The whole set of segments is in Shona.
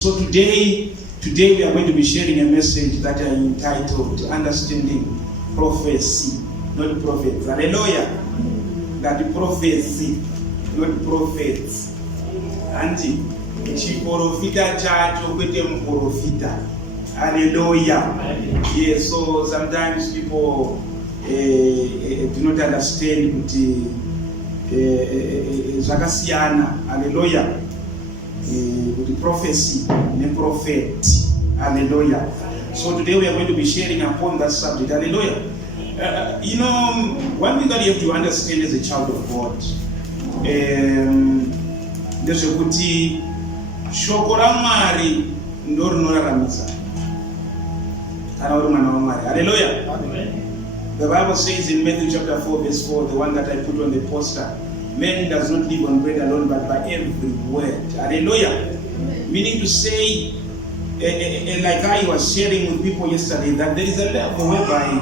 So today we are going to be sharing a message that I entitled Understanding Prophecy, not Prophets. Hallelujah. That prophecy, not prophets. Anti, chiporofita chacho kwete mporofita. Hallelujah. Yes, so sometimes people do not understand zvakasiyana. Hallelujah. The prophecy and the prophet. Hallelujah. So today we are going to be sharing upon that subject. Hallelujah. One thing that you have to understand as a child of God, there's a kuti shoko ra Mwari ndo rinoraramisa. Hallelujah. Amen. The Bible says in Matthew chapter 4 verse 4, the one that I put on the poster, man does not live on bread alone, but by every word. Hallelujah. Amen. Meaning to say, like I was sharing with people yesterday, that there is a level whereby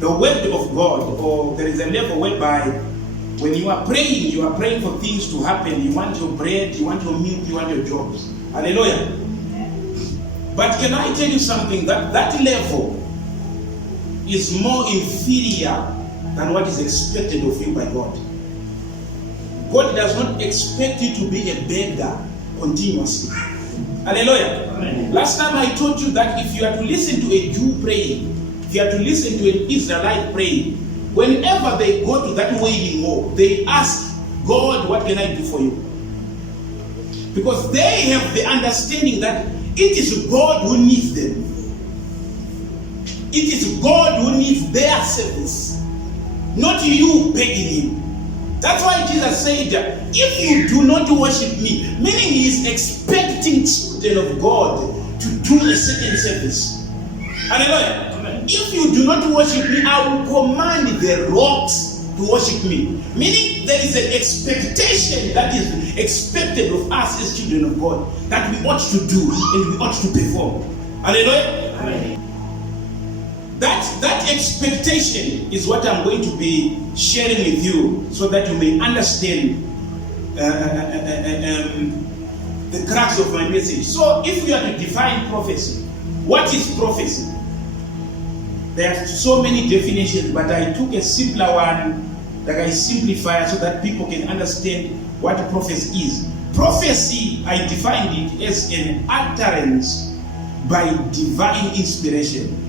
the word of God, or there is a level whereby when you are praying for things to happen. You want your bread, you want your milk, you want your jobs. Hallelujah. But can I tell you something? That level is more inferior than what is expected of you by God. God does not expect you to be a beggar continuously. Hallelujah. Amen. Last time I told you that if you are to listen to a Jew praying, if you are to listen to an Israelite praying, whenever they go to that wailing wall, they ask God, what can I do for you? Because they have the understanding that it is God who needs them. It is God who needs their service, not you begging him. That's why Jesus said, if you do not worship me, meaning he is expecting children of God to do a certain service. Hallelujah. Amen. If you do not worship me, I will command the rocks to worship me. Meaning there is an expectation that is expected of us as children of God, that we ought to do and we ought to perform. Hallelujah. Amen. That expectation is what I'm going to be sharing with you, so that you may understand the crux of my message. So if we are to define prophecy, what is prophecy? There are so many definitions, but I took a simpler one that I simplify so that people can understand what prophecy is. Prophecy, I defined it as an utterance by divine inspiration.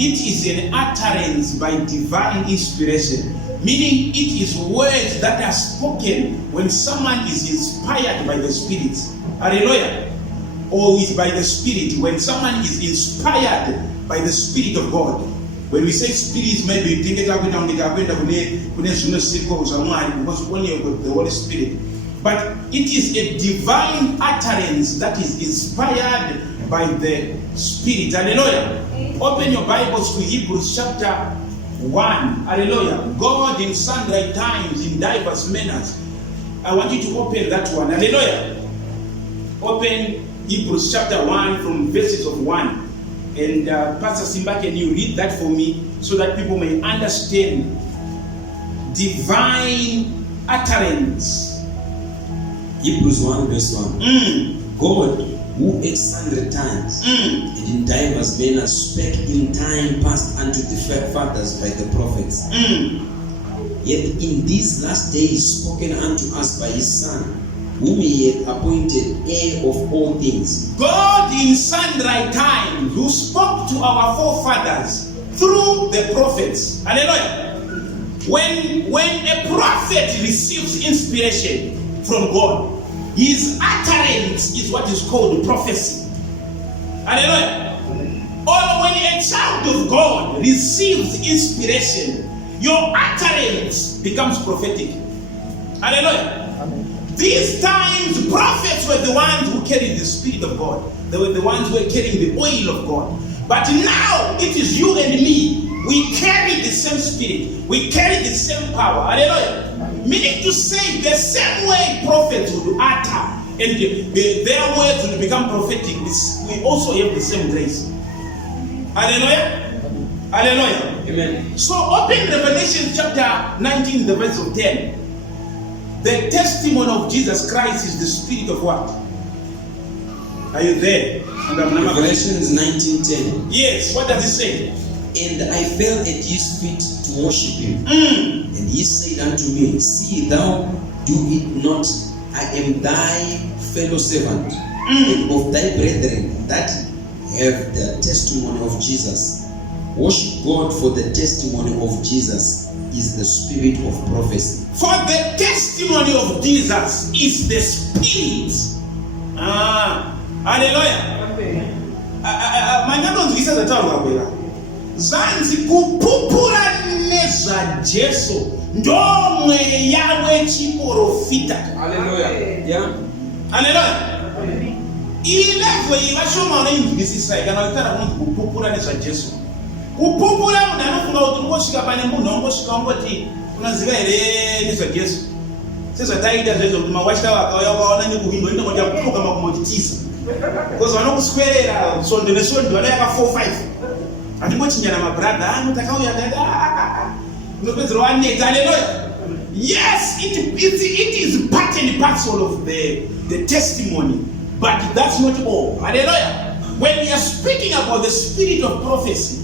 It is an utterance by divine inspiration, meaning it is words that are spoken when someone is inspired by the Spirit. Hallelujah. Or is by the Spirit, when someone is inspired by the Spirit of God. When we say Spirit, maybe you think because only of the Holy Spirit. But it is a divine utterance that is inspired by the Spirit. Hallelujah. Open your Bibles to Hebrews chapter 1. Hallelujah. God in sundry times, in diverse manners. I want you to open that one. Hallelujah. Open Hebrews chapter 1 from verses of 1. And Pastor Simba, can you read that for me so that people may understand divine utterance? Hebrews 1 verse 1. God, who at sundry times and in divers manners spake in time past unto the fathers by the prophets, yet in these last days spoken unto us by his Son, whom he had appointed heir of all things. God in sundry times who spoke to our forefathers through the prophets. Hallelujah. When a prophet receives inspiration from God, his utterance is what is called prophecy. Hallelujah. Or when a child of God receives inspiration, your utterance becomes prophetic. Hallelujah. These times, prophets were the ones who carried the Spirit of God. They were the ones who were carrying the oil of God. But now, it is you and me. We carry the same Spirit. We carry the same power. Hallelujah. Meaning to say, the same way prophets would utter and their words will become prophetic, we also have the same grace. Hallelujah. Hallelujah. Amen. So open Revelation chapter 19, the verse of 10. The testimony of Jesus Christ is the spirit of what? Are you there? Revelations 19:10. Yes, what does it say? And I fell at his feet to worship him. And he said unto me, See thou do it not. I am thy fellow servant and of thy brethren that have the testimony of Jesus. Worship God, for the testimony of Jesus is the spirit of prophecy. For the testimony of Jesus is the spirit. Hallelujah. Manyandonzwisa zataurwa kwera. Zanzi kupupura nezva Jesu ndomwe yawe chiprofita. Hallelujah. Yeah. Hallelujah. Ilevwe ivashoma unainzwisisa kana utara munhu kupupura nezva Jesu. Kupupura munhu anofunga kuti ungosvika pane munhu ungosvika ungoti unoziva here nezva Jesu. Sezvataita zvezvo kuti mawachita vakauya vaona nekuhwindo ndinongoita kupuka makumotitiza. Because vanokuswerera sondo nesondo vanayaka 4-5. Handingochinjana mabrother takauya dada. Unopedzera waneta. Hallelujah. Yes, it is part and parcel of the testimony, but that's not all. Hallelujah. When we are speaking about the spirit of prophecy,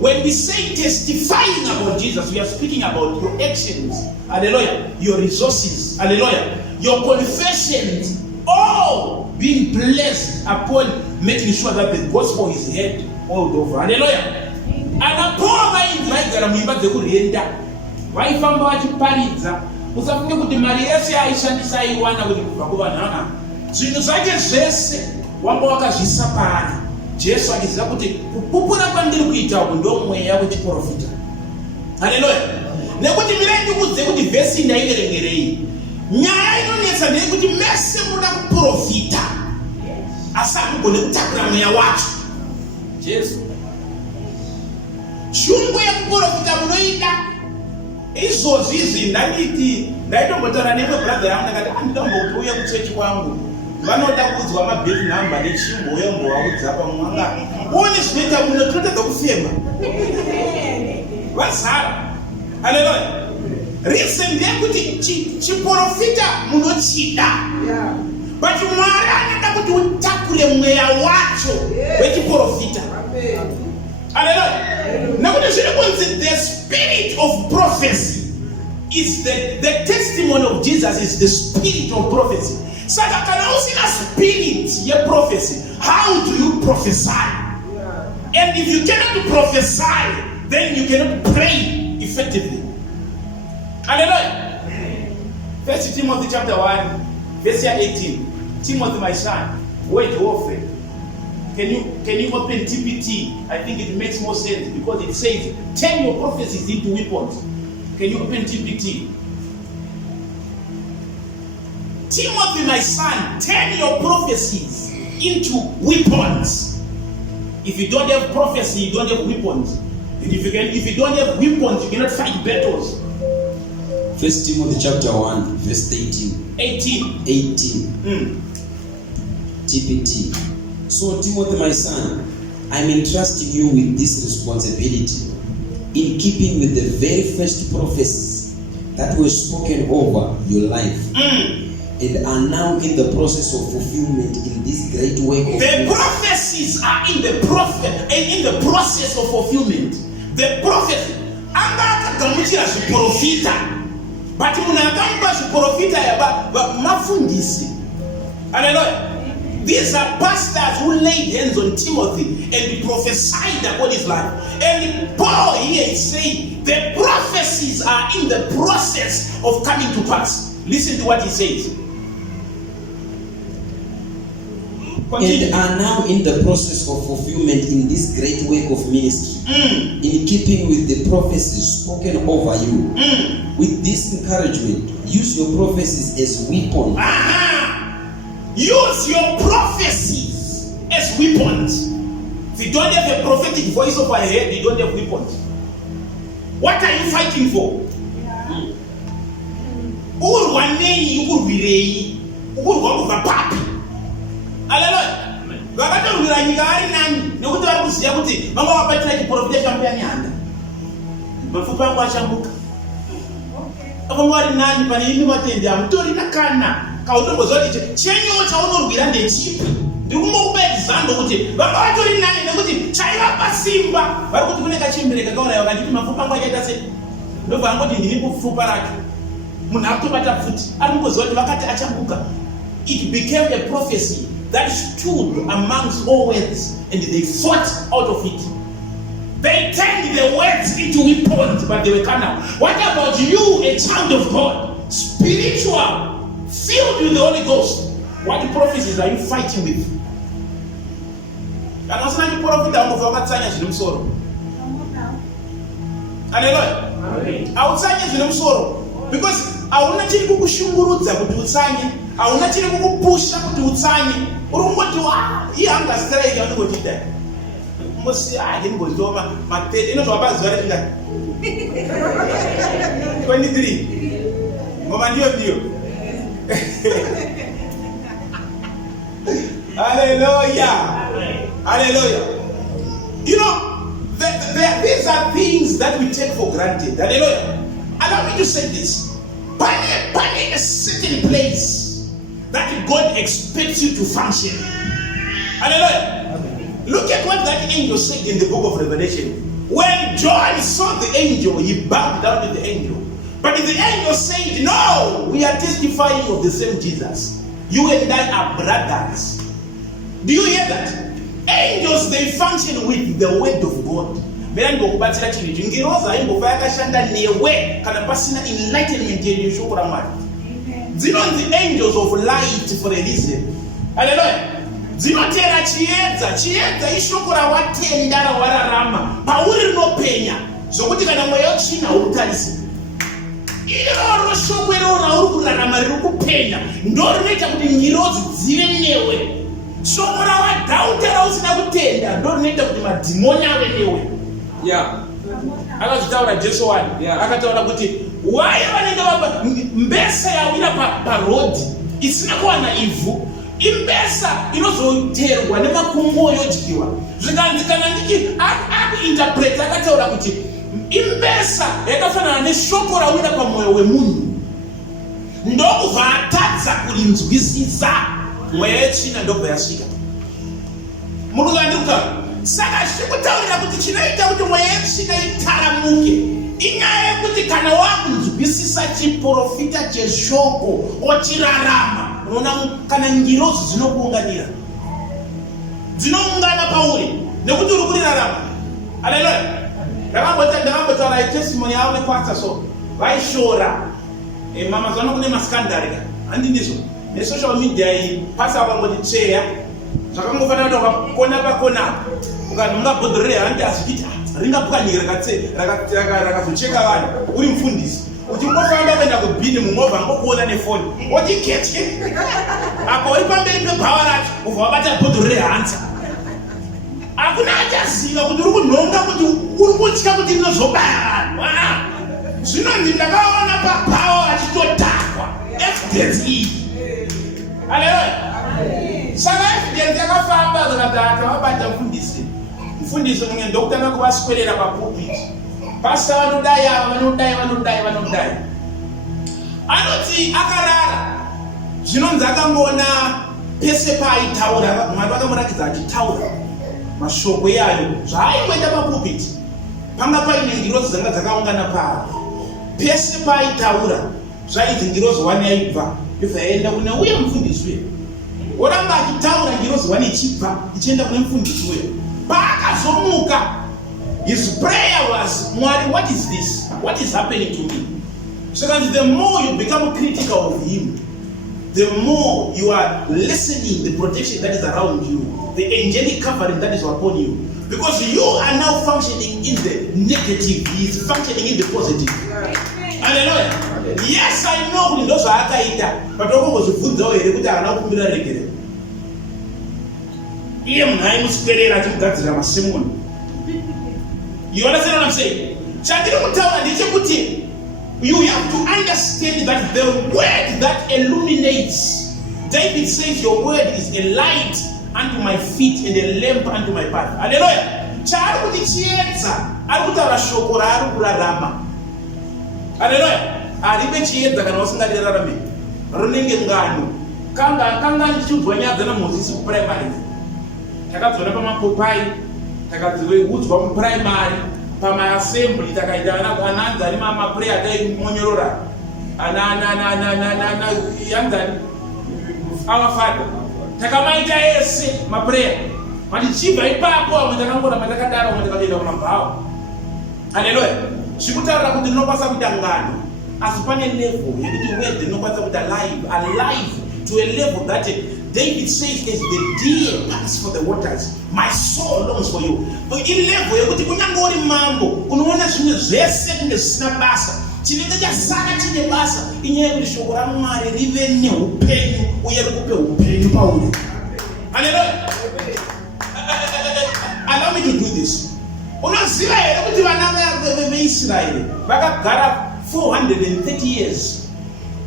when we say testifying about Jesus, we are speaking about your actions. Hallelujah. Your resources. Hallelujah. Your confessions. All being blessed upon making sure that the gospel is heard all over. Hallelujah. And upon vaigara muimba dzekurienda vaifamba vachiparidza usafunge kuti mari yese aishandisa aiwana kuti kubva kuvanhu zvinhu zvake zvese wanga wakazvisa paari. Jesu achiziva kuti kupupura kwandiri kuita uku ndo mweya wechiprofita. Haleluya. Nekuti mirai ndikudze kuti vhesi ndaiverengerei, nyaya inonetsa ndeyekuti mese munoda kuprofita asi hamugone kutakura mweya wacho. Jesu shungu yekuprofita munoida. Izvozvi izvi ndaitombotaura nemwe brother yangu ndakati andidambouya kuchechi kwangu vanoda kuudzwa mabheki namba nechimboyo mbovaudza pamwanga uone zvinoita muno tinotadza kufema vazara. Haleluya. Reason ndeyekuti chiprofita munochida, but Mwari anoda kuti utakure mweya wacho wechiprofita. Hallelujah. Nekuti zviri kunzi the spirit of prophecy is the testimony of Jesus is the spirit of prophecy. Saka kana usina spirit ye prophecy, how do you prophesy? And if you cannot prophesy, then you cannot pray effectively. Hallelujah. 1 Timothy chapter 1, verse 18. Timothy, my son, wage warfare. Can you open TPT? I think it makes more sense because it says turn your prophecies into weapons. Can you open TPT? Timothy, my son, turn your prophecies into weapons. If you don't have prophecy, you don't have weapons. And if you don't have weapons, you cannot fight battles. 1 Timothy chapter 1, verse 18. 18. TPT. So Timothy, my son, I'm entrusting you with this responsibility in keeping with the very first prophecies that were spoken over your life and are now in the process of fulfillment in this great work of the prophecies are in the process of fulfillment. The prophecy angakagamukira zviprofita, but munhu akampa zviprofita mafundisi. Hallelujah. These are pastors who laid hands on Timothy and prophesied about his life. And Paul here is saying the prophecies are in the process of coming to pass. Listen to what he says. Continue. And are now in the process of fulfillment in this great work of ministry, in keeping with the prophecies spoken over you. With this encouragement, use your prophecies as weapons. Use your prophecies as weapons. If you don't have a prophetic voice over your head, you don't have weapons. What are you fighting for? Hallelujah. Vakatorwira nyika ari nani nekuti vari kuziva kuti vanga vabatira chiprofita chamupani handa mapfupa angu ashambuka vanga vari nani pane imi vatendi hamutorina kana kautombozva kuti chenyewo chaunorwira ndechipi ndikumukupedzando kuti vanga vatori nani nekuti chaivapa simba vari kuti kune kachimbere kakauraya vakachiti mapfupa angu achaita sei ndobva angoti ndini kupfupa racho munhu akutobata pfuti ari kungoziva kuti vakati achambuka. It became a prophecy that stood amongst all words and they fought out of it. They turned the words into weapons, but they were carnal. What about you, a child of God, spiritual, filled with the Holy Ghost? What prophecies are you fighting with? Kana usina chiprofita unobva wakatsanya zvine musoro. Hallelujah. Autsanye zvine musoro. Because hauna chiri kukushungurudza kuti utsanye, hauna chiri kukupusha kuti utsanye. Uri kungoti iye anga strike unongoti dai. Ungosi ndingozoma matete inozvabaziva rechingani. 23. Ngoma ndiyo. Hallelujah. Hallelujah. You know, these are things that we take for granted. Hallelujah. Allow me to say this. By a certain place that God expects you to function. Hallelujah. Look at what that angel said in the book of Revelation. When John saw the angel, he bowed down to the angel. But the angel said, no, we are testifying of the same Jesus. You and I are brothers. Do you hear that? Angels, they function with the word of God. Ngokubatsira chiri ngiroza ingova yakashanda newe kana pasina enlightenment yeshoko ramwari. Dzinonzi angels of light for a reason. Hallelujah. Dzinotera chiedza ishoko rawatenda rawararama pauri rinopenya zvokuti kana mweya uchina utarisi iroro shoko iroro rauri kurarama riri kupenya ndo rinoita kuti ngirozi dzive newe. Shoko rawadhautera usina kutenda ndo rinoita kuti madhimoni ave newe. Akazvitaura Jesu wani akataura kuti waya vanenge vapa mbesa yawira parodhi isina kuwana ivhu imbesa inozoterwa nemakungu yodyiwa. Zvikanzi kana ndiki akuinterpreta akataura kuti imbesa yakafanana neshoko rawira pamwoyo wemunhu ndokubva atadza kurinzwisisa mweya yetsvina ndobva yasvika. Murikuzandirukana. Saka zvirikutaurira kuti chinoita kuti mweya yetsvina itaramuke inyaya yekuti kana wakunzwisisa chiprofita cheshoko ochirarama, unoona kana ngirozi dzinokuunganira dzinoungana pauri nekuti uri kurirarama. Haleluya. Ndakambotaura testimony yavo nepastor so vaishora mama zano kune maskandari handinizvo nesocial media iyi pasi akangoti cheya zvakangofanira kuti wakakona pakona ukabhodhorere handi azvikiti ringapwanyika rakazocheka vanhu uri mufundisi uchingofamba kuenda kubhini mumovha ngokuona nefoni oti ketye apa uri pamberi pebhawa racho ubva wabata bhodhorere hanza hakuna achaziva kuti uri kunhonga kuti uri kutya kuti inozobaya vanhu. Zvinonzi ndakaona pabhawa vachitotakwa evidence iyi. Haleluya. Saka evidence yakafamba zvakadhaka vabata mufundisi mumwe ndokutanga kuvaswedera papulpiti. Pastor vanodai ava vanodai. Anoti akarara. Zvinonzi akamboona pese paaitaura Mwari vakamuratidza achitaura mashoko yayo zvaaingoita papulpiti. Panga paine ngirozi dzanga dzakaungana paari. Pese paaitaura zvaidzi ngirozi wani yaibva ibva yaenda kune uye mufundisi uye. Oramba achitaura ngirozi wani ichibva ichienda kune mufundisi uye. Paakazomuka, his prayer was, Mwari, what is this? What is happening to me? So the more you become critical of him, the more you are lessening the protection that is around you, the angelic covering that is upon you. Because you are now functioning in the negative, he is functioning in the positive. Hallelujah. Yes, I know kuti ndozvaakaita, but wakongozvibvunzawo here kuti haana kukumbira regerero. Iye munhu aimuswedera achimugadzirira masimoni. You understand what I'm saying? Chandiri kutaura ndechekuti you have to understand that the word that illuminates. David says your word is a light unto my feet and a lamp unto my path. Hallelujah. Chaari kuti chiedza ari kutaura shoko raari kurarama. Hallelujah. Aribe chiedza kana usingarirarame rinenge ngano. Kanga ndichiudzwa nyaya dzana Mozisi kuprimary. takadzona pamapopai, takadzoudzwa muprimary, pamaassembly, takaita ananzi ari maprayer taimonyorora yanzani our father, takamaita ese maprayer. Matichibva ipapo amwe takangora matakadaro amwe takaenda kumabhawa. Haleluya. Zvikutaura kuti ndinokwanisa kuita ngano, asi pane level yekuti where ndinokwanisa kuita alive to a level that David says, as the deer pants for the waters, my soul longs for you. In level yekuti kunyange uri mambo unoona zvinhu zvese kunge zvisina basa, chinenge chasara chine basa inyaya yekuti shoko raMwari rive neupenyu uye rikupe upenyu pauri. Haleluya. Allow me to do this. Unoziva here kuti vana veIsraeri vakagara 430 years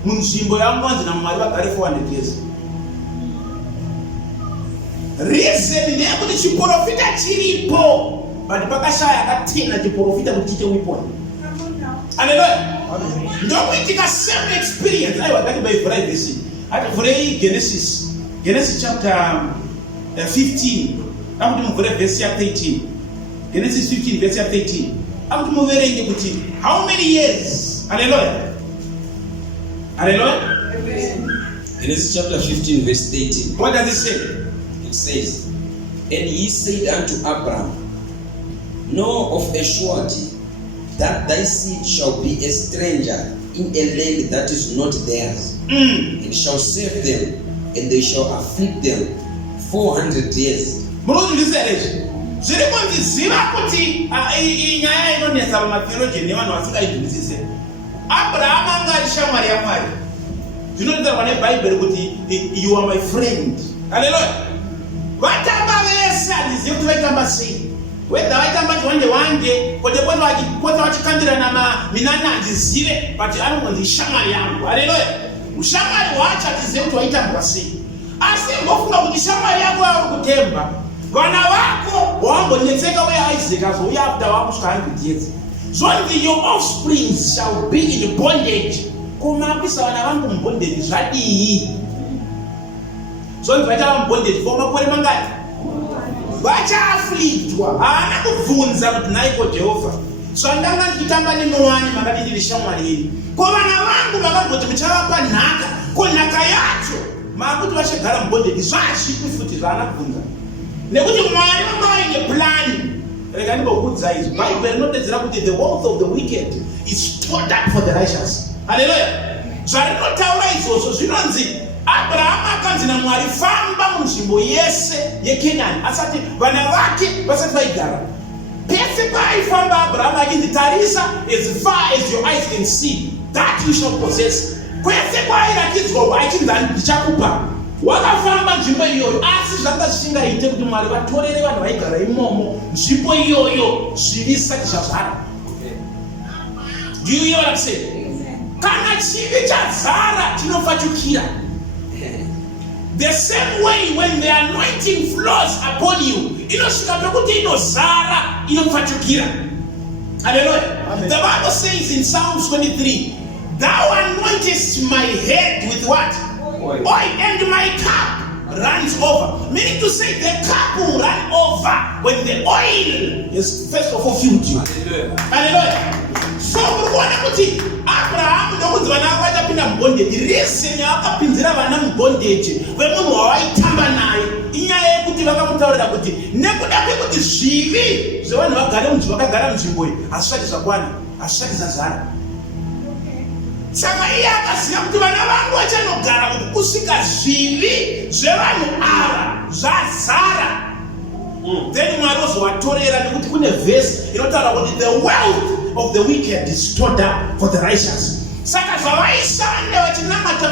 munzvimbo yavanzi naMwari vagare 400 years. Reason ndeyekuti chiprofita chiripo but pakashaya akatena chiprofita kuti chiite weapon. Haleluya. Ndokuitika same experience. Aiwa ngatibaivhurai vhesi. Ativhurei Genesis chapter 15. Akuti muvhure verse ya 13. Genesis 15 verse ya 13. Akuti muverenge kuti how many years? Hallelujah. Hallelujah. Genesis chapter 15 verse 13. What does it say? It says, and he said unto Abraham, know of a surety that thy seed shall be a stranger in a land that is not theirs, and shall serve them, and they shall afflict them 400 years. Zviri kundiziva kuti inyaya inonetsa vamatheologian nevanhu vasingaibvisise. Abraham anga ari shamwari yaMwari. Zvinotaurwa nebhaibheri kuti you are my friend. Haleluya. Vatamba vese handizivi kuti vaitamba sei. Whether vaitamba one day kwete vachikandirana minana handizive, but anongonzi shamwari yangu. Haleluya. Ushamwari hwacho hatizivi kuti vaitambwa sei. Asi ngofunga kuti shamwari yako yauri kutemba, vana vako wambonetseka weIsaac azouya after wakusvika 100 years. Zonzi your offspring shall be in bondage. Kumakwisa vana vangu mubondage zvadii? Zonzi vaitava mubondage for makore mangati? Vachaafliktwa. Haana kubvunza kuti naiko Jehovha, zvandanga ndichitamba nemowani makati ndiri shamwari yenyu. Ko vana vangu vakangoti muchavapa nhaka, ko nhaka yacho makuti vachagara mubondage zvazvipi futi zvaana kubvunza. Nekuti Mwari vanga vaine plan. Rega ndimbokuudza izvi. Bhaibheri rinotedzera kuti the wealth of the wicked is stored up for the righteous. Haleluya. Zvarinotaura izvozvo zvinonzi Abraham akanzi naMwari famba munzvimbo yese yeKenani asati vana vake vasati vaigara. Pese paaifamba Abraham achinzi tarisa as far as your eyes can see, that you shall possess. Kwese kwaairakidzwa achinzi ndichakupa. Wakafamba nzvimbo iyoyo, asi zvanga zvisingaite kuti Mwari vatorere vanhu vaigara imomo nzvimbo iyoyo zvivi zvisati zvazara. Do you hear what I'm saying? Kana chivi chazara chinopfachukira. The same way when the anointing flows upon you, inosvika pekuti inozara, inopfachukira. Hallelujah. The Bible says in Psalms 23, thou anointest my head with what? Oil, and my cup runs over. Meaning to say the cup will run over when the oil is first of all filled you. Hallelujah. So mukuona kuti Abraham ndokuti vana vake vachapinda mubondage. Reason yakapinzira vana mubondage vemunhu wavaitamba naye inyaya yekuti vakamutaurira kuti nekuda kwekuti zvivi zvevanhu vakagara munzvimbo iyi hazvisati zvakwana, hazvisati zvazara. Saka iye akaziva kuti vana vangu vachanogara kuti kusvika zvivi zvevanhu ava zvazara. Then Mwari ozovatorera nekuti kune vhesi inotaura kuti the wealth of the wicked is stored up for the righteous. Saka zvavaishanda vachinamata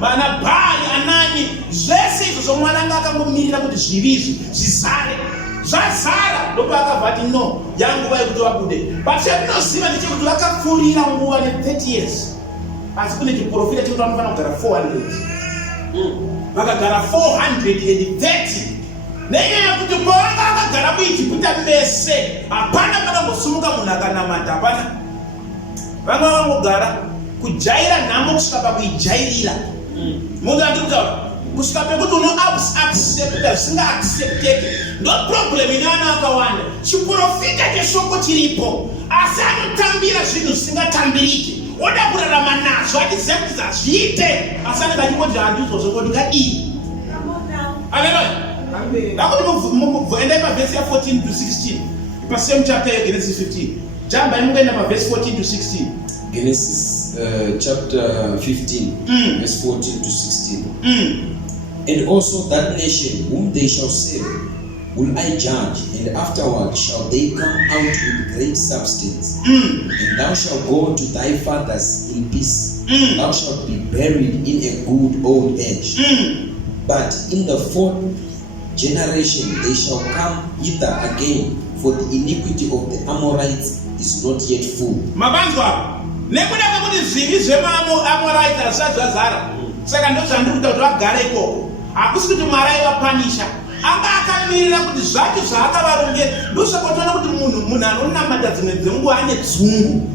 vana Bhaari, Anani, zvese izvo zvoMwari anga akangomirira kuti zvivi izvi zvizare. Zvazara ndopaakabva ati no, yanguva yekuti vabude. But chatinoziva ndechekuti vakapfuurira nguva ne30 years. Asi kune chiprofita chekuti vanofanira kugara 400. Vakagara 430. Nenyaya yekuti pavanga vakagara muIjipita mese hapana pakambosumuka munhu akanamata, hapana. Vanga vangogara kujaira nhamo kusvika pakuijairira. Munhu andiri kutaura kusvika pekuti unoaccepta zvisinga accepteki. Ndo problem ine ana akawanda. Chiprofita cheshoko chiripo asi anotambira zvinhu zvisingatambiriki. Oda kurarama nazvo achiziva kuti zazviite asi anenge achingoti handizvozvo kuti ngadii. Haleluya. Endai pavhesi ya 14 to 16 pasame chapter yeGenesis 15. Jamba mukaenda pavhesi 14 to 16. Genesis chapter 15 verse 14 to 16. And also that nation whom they shall serve will I judge, and afterward shall they come out with great substance. And thou shalt go to thy fathers in peace. Thou shalt be buried in a good old age. But in the fourth generation they shall come hither again, for the iniquity of the Amorites is not yet full. Mabanzwa, nekuda kwekuti zvivi zvemaAmorites hazvazara. Saka ndozvandikuda kuti vagare ikoko. Hakusi kuti Mwari aivapanisha. Anga akamirira kuti zvake zvaakavaronge ndosakotoona kuti munhu anonamata dzimwe dzenguva ane dzungu.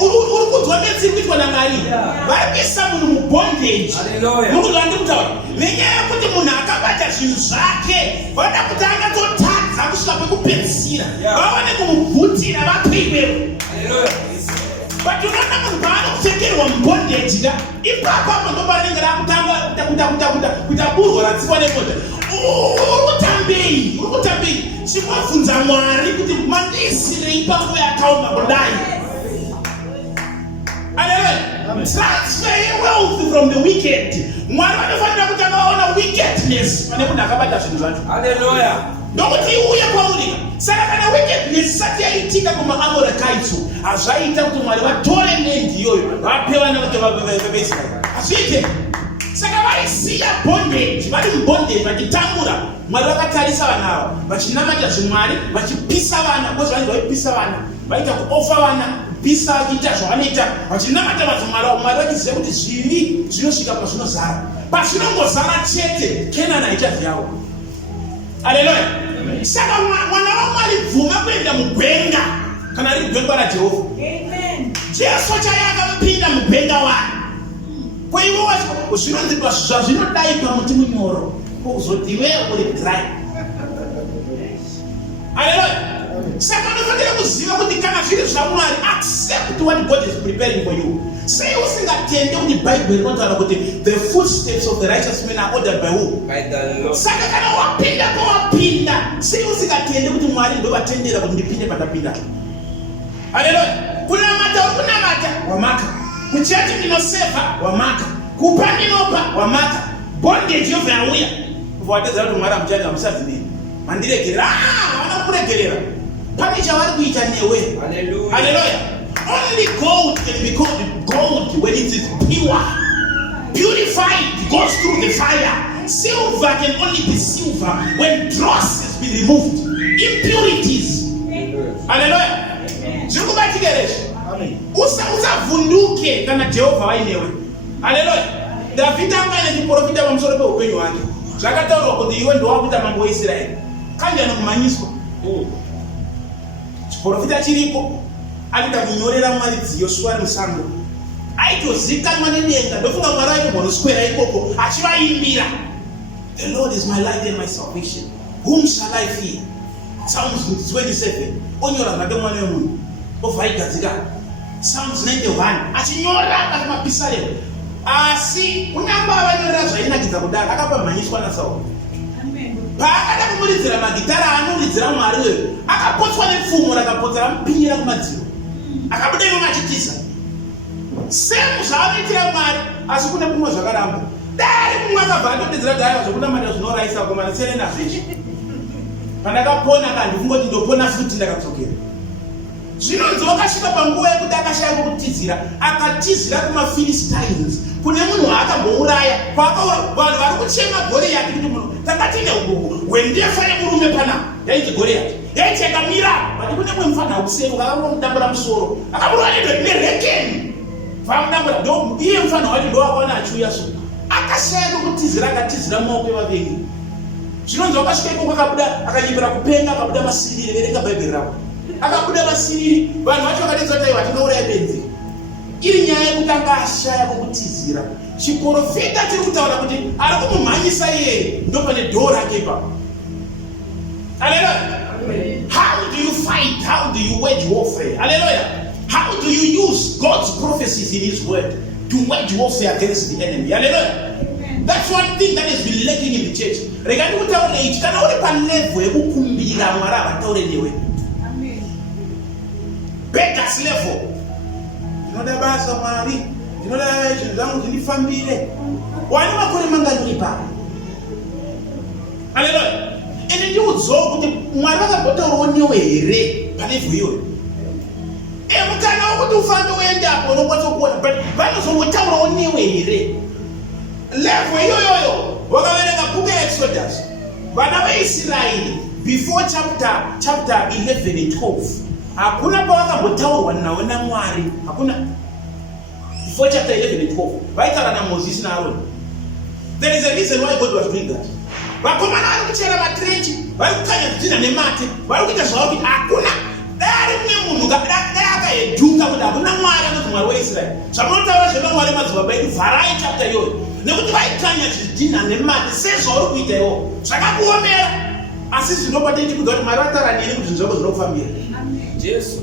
Uri kunzwa ndetsiri kuitwa naMwari. Vaipisa munhu mubondage. Mukunzwa ndikutaura. Nenyaya yekuti munhu akabata zvinhu zvake vanoda kuti akatotadza kusvika pekupedzisira. Vaone kumubvutira vapeiwero. But unaona munhu paanopfekerwa mubondage da ipapo apo ndo panenge rakutanga kutaburwa ratsikwa nemota. Uri kutambei chimabvunza Mwari kuti mandisirei panguva yakaoma kudai. Haleluya. Transfer wealth from the wicked. Mwari vanofanira kuti akaona wickedness pane munhu akabata zvinhu zvacho. Haleluya. Ndokuti iuye kwauri. Saka kana wickedness isati yaitika kumaAmorites hazvaita kuti Mwari vatore ndendi iyoyo vape vana vake vaIsraeri. Hazviite. Saka vaisiya bondage, vari mubondage vachitambura. Mwari vakatarisa vana ava vachinamata zvimwari vachipisa vana, because vanhu vaipisa vana vaita kuofa vana kupisa vachiita zvavanoita vachinamata vadzimwari vavo. Mwari vachiziva kuti zvivi zvinosvika pazvinozara, pazvinongozara chete Kenani haichazivawo. Haleluya. Saka mwana waMwari bvuma kuenda mugwenga kana riri gwenga raJehovha. Jesu chaiye akapinda mugwenga wake. Kwaivo zvinonzi zvazvinodai pamuti munyoro kuzotiwewo uri dry. Haleluya. Saka unofanira kuziva kuti kana zviri zvaMwari, accept what God is preparing for you. Sei usingatende kuti Bible inotaura kuti the footsteps of the righteous men are ordered by who? By the Lord. Saka kana wapinda kwawapinda, sei usingatende kuti Mwari ndo vatendera kuti ndipinde patapinda. Haleluya. Kunamata wamaka. Kuchechi ndinoseva wamaka. Kupa ndinopa wamaka. Bondage yobva yauya. Kuvatedza kuti Mwari amuchanga musazidini. Mandiregerera. Vanokuregerera. Pane chavari kuita newe. Haleluya. Only gold can be called gold when it is pure. Purified goes through the fire. Silver can only be silver when dross has been removed. Impurities. Haleluya. Zvikubatikirezve. Usavhunduke kana Jehovha vainewe. Haleluya. Dhavhidhi anga ane chiprofita pamusoro peupenyu hwake. Zvakataurwa kuti iwe ndowakuita mambo weIsraeri. Kanjani kumanyiswa. Chiprofita chiripo. Anoita kunyorera Mwari Joshua ari musango. Aitozikanwa nedenga. Ndofunga Mwari aitomboswera ikoko achivaimbira. The Lord is my light and my salvation. Whom shall I fear? Psalms 27. Onyora zvake mwana wemunhu. Ovhaigadzika. Psalms 91. Achinyora kana mapisarero. Asi kunyamba avanyorera zvainakidza kudaro akapamhanyiswa naSauro. Paakada kumuridzira magitara anoridzira Mwari wewe, akapotswa nepfumo rakapotsa ramupinyira kumadziro. Akabuda ivo machitiza. Semu zvaanoitira Mwari, asi kune kumwe zvakaramba. Dai kumwe akabva atotedzera dhaiva zvokunamata zvinoraisa komana siyana nazveshe. Pandakapona kandi kungoti ndopona futi ndakatsokera. Zvinonzi wakasvika panguva yekuti akashaya kutizira, akatizira kumaPhilistines. Kune munhu akambouraya, vanhu vari kuchema Goriati kuti munhu takatine ugogo wendefa yemurume pana yainzi Goriati. Yaiti yakamira, vati kune mwe mufana useko akamudambura musoro. Akaburwa nerekeni. Vamudambura ndo iye mufana wati ndo akaona achiuya so. Akashaya kutizira akatizira maoko evavengi. Zvinonzi wakasvika ikoko akabuda akayimbira kupenga akabuda masiriri verenga Bhaibheri ravo. Akabuda masiriri vanhu vacho vakadedzwa tai vatinouraya benzi. Iri nyaya yekuti anga ashaya kukutizira. chiprofita chiri kutaura kuti ari kumumhanyisa iye ndo pane dhoo rake ipapo. Hallelujah. How do you fight? How do you wage warfare? Hallelujah. How do you use God's prophecies in His word to wage warfare against the enemy? Hallelujah. That's one thing that has been lacking in the church. Regarding what our age, can only pan level ukumbira mwara bataure newe. Amen. Beggars level. Ndinoda basa mwari, ndinoda zvinhu zvangu zvindifambire. Wani makore mangani pa. Hallelujah. Ende ndiudzo kuti mwari vakabotaurawo newe here pane level iyoyo. Mukana wokuti ufambe uendapo unokwanisa but vanozotaurawo newe here. Level iyoyoyo wakaverenga book ya Exodus. Vana vaIsraeri before chapter 11 and 12. Hakuna pavakambotaurwa nawo naMwari. Hakuna. Before chapter 11 and 12. Vaitaura naMoses naAroni. There is a reason why God was doing that. Vakomana vari kuchera matrenchi, vari kukanya zvidhina nemate, vari kuita zvavo kuti hakuna. Dai mune munhu dai akaeduka kuti hakuna Mwari anonzi Mwari weIsraeri. Zvamunotaura zvemamwari madzibaba edu vharai chapter iyoyo. Nekuti vaikanya zvidhina nemate sezvauri kuita iwo. Zvakakuomera. Asi zvinobata ichikudzwa kuti Mwari vataura neni kuti zvinhu zvako zvinofambira. Jesu.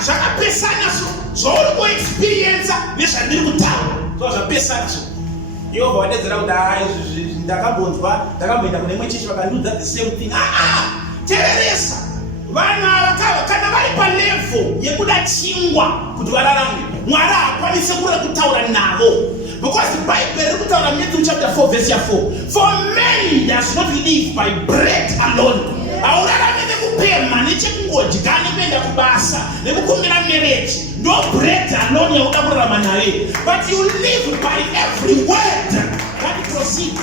Zvakapesana so. Zvauri kuexperience nezvandiri kutaura. Zvapesana so. Jehovha wadedzera kuti izvi ndakambonzwa ndakamboenda kune imwe chechi vakandiudza the same thing. Tereresa vana vakava kana vari palevel yekuda chingwa kuti vararame Mwari haakwanisi kutaura navo. Because the Bible riri kutaura Matthew chapter 4 verse 4. For man does not live by bread alone. Haurarame nekupemha nechekungodya nekuenda kubasa nekukumbira marriage. No bread alone yauda kurarama naye. But you live by every word that proceeds.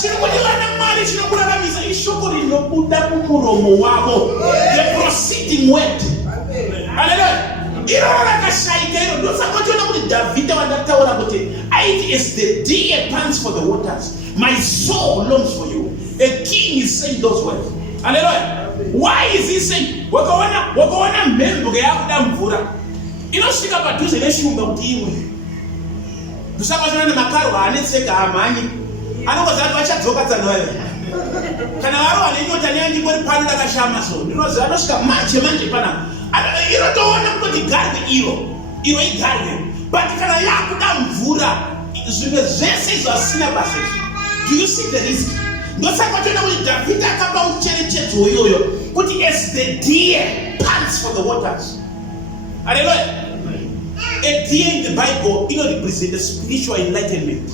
Chiri kuti vana Mwari chinokuraramisa ishoko rinobuda mumuromo wavo. The proceeding word. Hallelujah. Iro rakashaika iro ndosaka tiona kuti David vandataura kuti it is the deer pants for the waters. My soul longs for you. A king is saying those words. Hallelujah. Why is he saying? Wakaona mhembwe yakuda mvura. Inosvika padhuze neshumba kuti imwe. Ndosaka nemakaro haanetseka hamhanyi. Anongoziva kuti vachadzoka dzanayo. Kana varova nenyota neyandimbori pano ndakashama so. Ndinoziva anosvika manje panapa. Inotoona kuti garwe iro igarwe. But kana yakuda mvura zvimwe zvese zvasina basa. Do you see the risk? Ndosaka toona kuti David akapa mucherechedzo iyoyo kuti as the deer pants for the waters. Hallelujah. A deer in the Bible represents the spiritual enlightenment.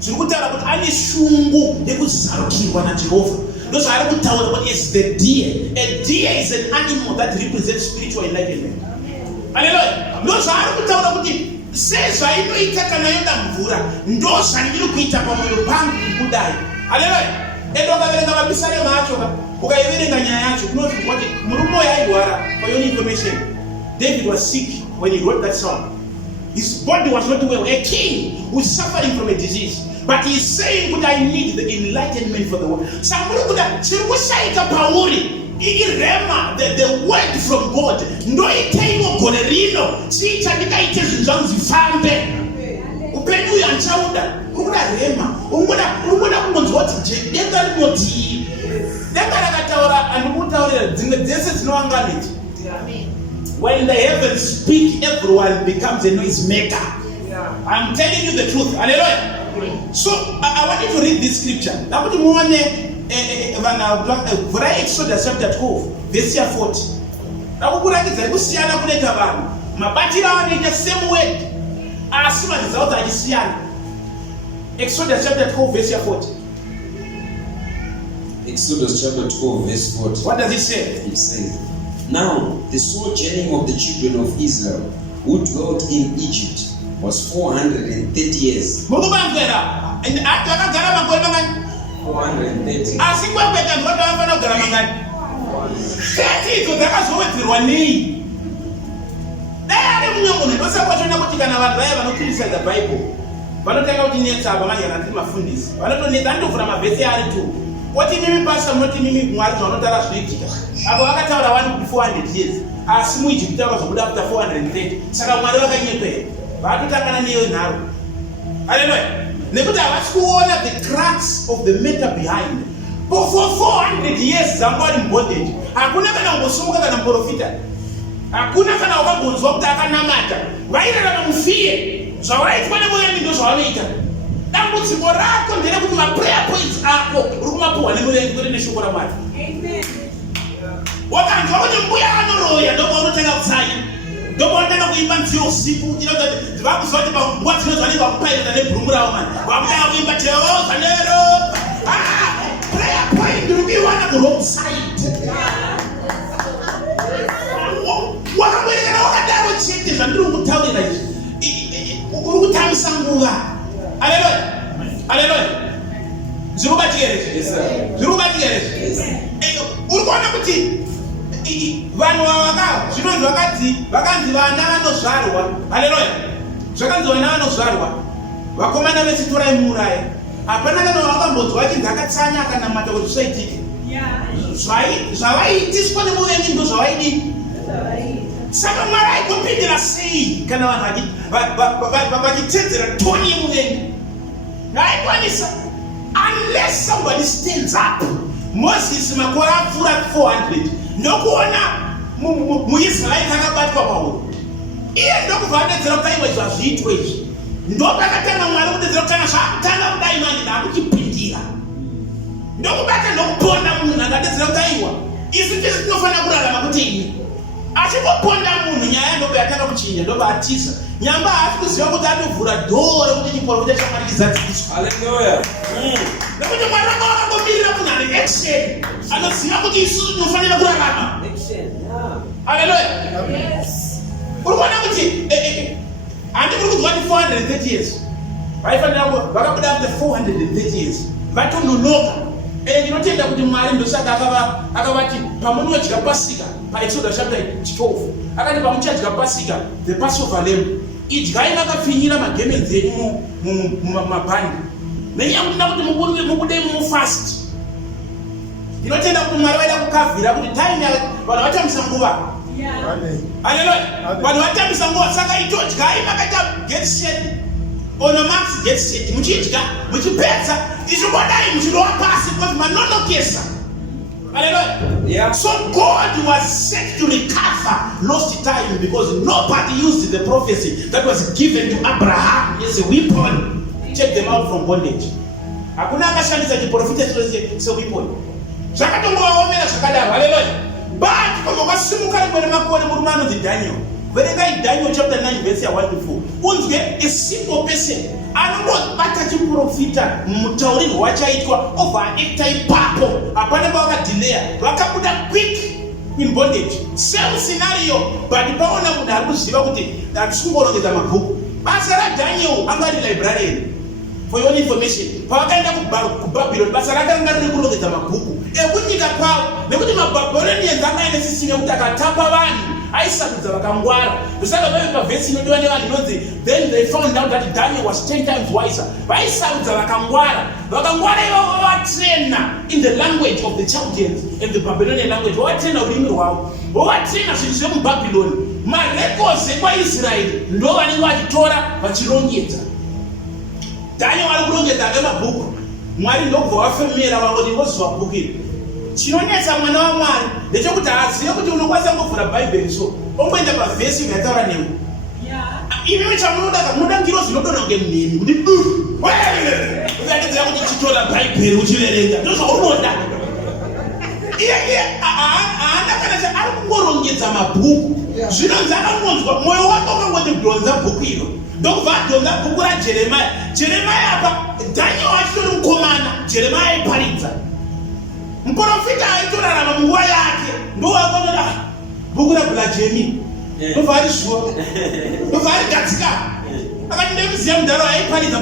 Zviri kutaura kuti ane shungu yekuzarukirwa naJehovha. Those are good towers, but it's the deer. A deer is an animal that represents spiritual enlightenment. Hallelujah. Those are good towers, but says I know it can mvura. Those are you kuita pamoja pangu kudai. Hallelujah. Endo kaverenga mabisare macho. Ukaiverenga nyaya yacho. Kunoti kuti murumo yaigwara. For your information, David was sick when he wrote that song. His body was not well. A king who is suffering from a disease. But he is saying that I need the enlightenment for the world. Somebody could have said, the word from God. No itaimo golerino. Si chanika itezu zangu zifambe. Upenu ya nchauda. Unguda rema. Unguda kumonzwati je. Denga limoti. Denga nakataura. Anubutaura. Zingedese zinoanganiti. When the heavens speak, everyone becomes a noise maker. I'm telling you the truth. Hallelujah. So I want you to read this scripture. Exodus chapter 12 verse 40. Nakukurakidza kusiyana kunoita vanhu. Mabatiro anoita same word. Asi mazviziva kuti achisiyana. Exodus chapter 12 verse 40. Exodus chapter 12 verse 40. What does it say? It says, now the sojourning of the children of Israel who dwelt in Egypt was 430 years. 430. Asi kwapeta ngoto afana kugara mangani. 30 idzo dzakazowedzerwa nei? Dai ari munyango ndosakwacho kuti kana vanhu vaya vanocriticize Bible vanotanga kuti netsa apa manje kana tiri mafundisi. Vanotonetsa andovhura mavhesi ari tu. Woti mimi pastor munoti mimi Mwari zvanotaura zvinoitika. Apo vakataura 400 years. Asi muIjipita vakazobuda after 430. Saka Mwari vakanyepera. vatotangana neyo nharo. Hallelujah. Nekuti havasi kuona the crux of the matter behind. For 400 years dzanga vari mubondage. Hakuna kana kungosumuka kana muprofita. Hakuna kana wakambonzwa kuti akanamata. Vairarama mufie. Zvavaitwa nemuvengi ndozvavanoita. Dambudziko rako nderekuti maprayer points ako uri kumapuhwa nemuvengi kwete neshoko raMwari. Wakanzwa kuti mbuya anoroya ndopaunotanga kutsanya. Ndopaunotanga kuimba nziyo usiku. Ndivakuzwa kuti panguva dzinozvanenge vakupairira nebhurumu ravo mani. Vakutanga kuimba Jehovha nero. Prayer point uri kuiwana ku-wrong side. Wakamboerekana wakadaro chete zvandiri kutaurira izvi. Uri kutamisa nguva. Hallelujah. Hallelujah. Zvirubatika here. Uri kuona kuti vanhu vavaka zvinonzi vakanzi vana vanozvarwa. Haleluya. Zvakanzi vana vanozvarwa. Vakomana vese torai muuraye. Hapana kana wakambonzwa chinhu akatsanya akanamata kuti zvisaitike. Zvavaiitiswa nemuvengi ndo zvavaidii. Saka Mwari aikopindira sei kana vanhu vachitedzera toni yemuvengi. Aikwanisa unless somebody stands up. Moses makore apfuura 400 ndokuona muIsraeri akabatwa pauro. Iye ndokubva adedzera kuti aiwa zvazviitwa izvi. Ndopakatanga Mwari kudedzera kuti kana zvakutanga kudai manje ndakuchipindira. Ndokubata ndokuponda munhu akadedzera kuti aiwa isi tese tinofanira kurarama kuti ini. Achipoponda munhu nyaya ndobe yatanga kuchinja ndobe atiza. Nyamba hafi kuziva kuti atovhura dhoo rekuti chiprofita chaMwari chizadziswa. Haleluya. Nekuti Mwari wakangomirira munhu ane action. Anoziva kuti isusu tinofanira kurarama. Haleluya. Uri kuona kuti handikuri kuzwa kuti 430 years. Vaifanira vakabuda after 430 years. Vatononoka. Ndinotenda kuti Mwari ndosaka akavati pamunodya Pasika paExodus chapter 12 akati pamuchadya Pasika the Passover lamb idyai makapfinyira magemenzi enyu mumabhandi nenyaya kuti mubude mufast. Ndinotenda kuti Mwari vaida kukavhira kuti time vanhu vatamisa nguva. Haleluya. Vanhu vatamisa nguva saka itodyai makaita get set ono max get set muchidya muchipedza ichibodai muchilowa pasi because manonokesa. Hallelujah. Yeah. So God was set to recover lost time because nobody used the prophecy that was given to Abraham as a weapon. Check them out from bondage. Hakuna akashandisa chiprofita se weapon. Zvakatongovaomera zvakadaro. Hallelujah. But kwa wakasimuka kwene makore murumano Daniel. Verengai Daniel chapter 9 verse 1 to 4. Unzwe a simple person anongobata chiprofita mutauriro wachaitwa overaacta ipapo. Hapana vakadeleya vakabuda quick in bondage. Same scenario but paona munhu ari kuziva kuti hatisingorongedza mabhuku. Basa raDaniel anga ari librarian. For your information, pavakaenda kuBhabhironi basa rakanga riri kurongedza mabhuku ekunyika kwavo nekuti maBhabhironians anga aine sisime kuti akatapa vanhu aisarudza vakangwara. Ndosaka vave pavhesi inodiwa nevanhu inonzi then they found out that Daniel was 10 times wiser. Vaisarudza vakangwara. Vakangwara ivavo vatrena in the language of the Chaldeans and the Babylonian language. Vatrena urimi rwavo. Vatrena zvinhu zvemuBhabhironi. Marekozi ekwaIsraeri ndo vanenge vachitora vachirongedza. Daniel ari kurongedza nemabhuku. Mwari ndobva wafemera vangoti ngoziva bhuku iri. Chinonetsa mwana waMwari ndechekuti haazive kuti unokwanisa ngovhura Bhaibheri so ongoenda pavhesi yataura newe. Imimi chamunoda ngiro zvinodonha kunge mheni kuti ukadedzera kuti chitora Bhaibheri uchiverenga ndozvaunoda. Iye haana kana chaari kungorongedza mabhuku. Zvinonzi akangonzwa mwoyo wake ukangoti dhonza bhuku iro. Ndokubva adhonza bhuku raJeremia. Jeremia apa Daniel achitori mukomana. Jeremia aiparidza. Muprofita aitorarama munguva yake. Ndowakonora bhuku raBhurajemi. Ndobva arizviwa. Ndobva arigadzika. Akati ndekuziva mudharo aiparidza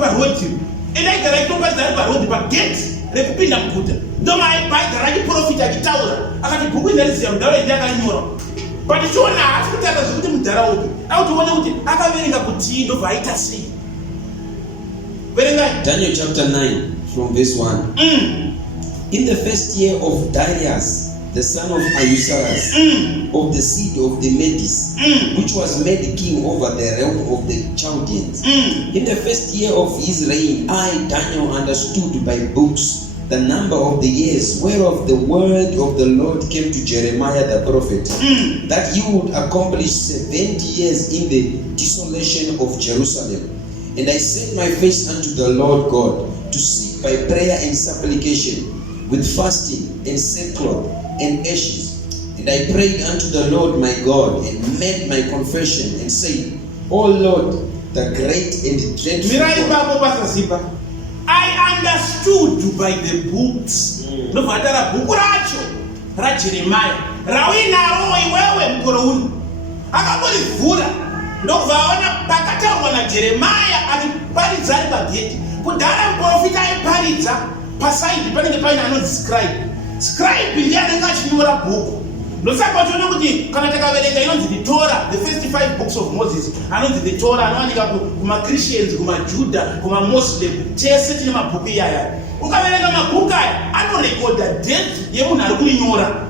parodhi. Ende aigara itoparidza ari parodhi pageti rekupinda muguta. Ndomaigara achiprofita achitaura. Akati bhuku ndariziva mudharo ende akanyora. But chiona haasi kutaura zvokuti mudhara upi. Akutoona kuti akaverenga kuti ndobva aita sei. Verengai Daniel chapter 9 from verse 1. In the first year of Darius the son of Ahasuerus, of the seed of the Medes, which was made king over the realm of the Chaldeans. In the first year of his reign, I, Daniel, understood by books the number of the years whereof the word of the Lord came to Jeremiah the prophet, that he would accomplish 70 years in the desolation of Jerusalem. And I set my face unto the Lord God, to seek by prayer and supplication, with fasting and sackcloth and ashes. And I prayed unto the Lord my God, and made my confession, and said, O Lord, the great and dreadful God, I understood by the books. No vatara bhuku racho raJeremiah rawinaro iwewe mukore uno akaborivhura ndobvaona pakataurwa naJeremiah achiparidza ari pagedhi. Kudhara muprofita aiparidza pasaidi panenge paina anonzi scribe ndiye anenge achinyora bhuku. Ndosaka tiona kuti kana takaverenga inonzi the Torah, the first 5 books of Moses, anonzi the Torah, anowanika kuma-Christians, kuma-Judah, kuma-Muslim, tese tine mabhuku iyaya. Ukaverenga mabhuku aya anorekodha death yemunhu ari kuinyora.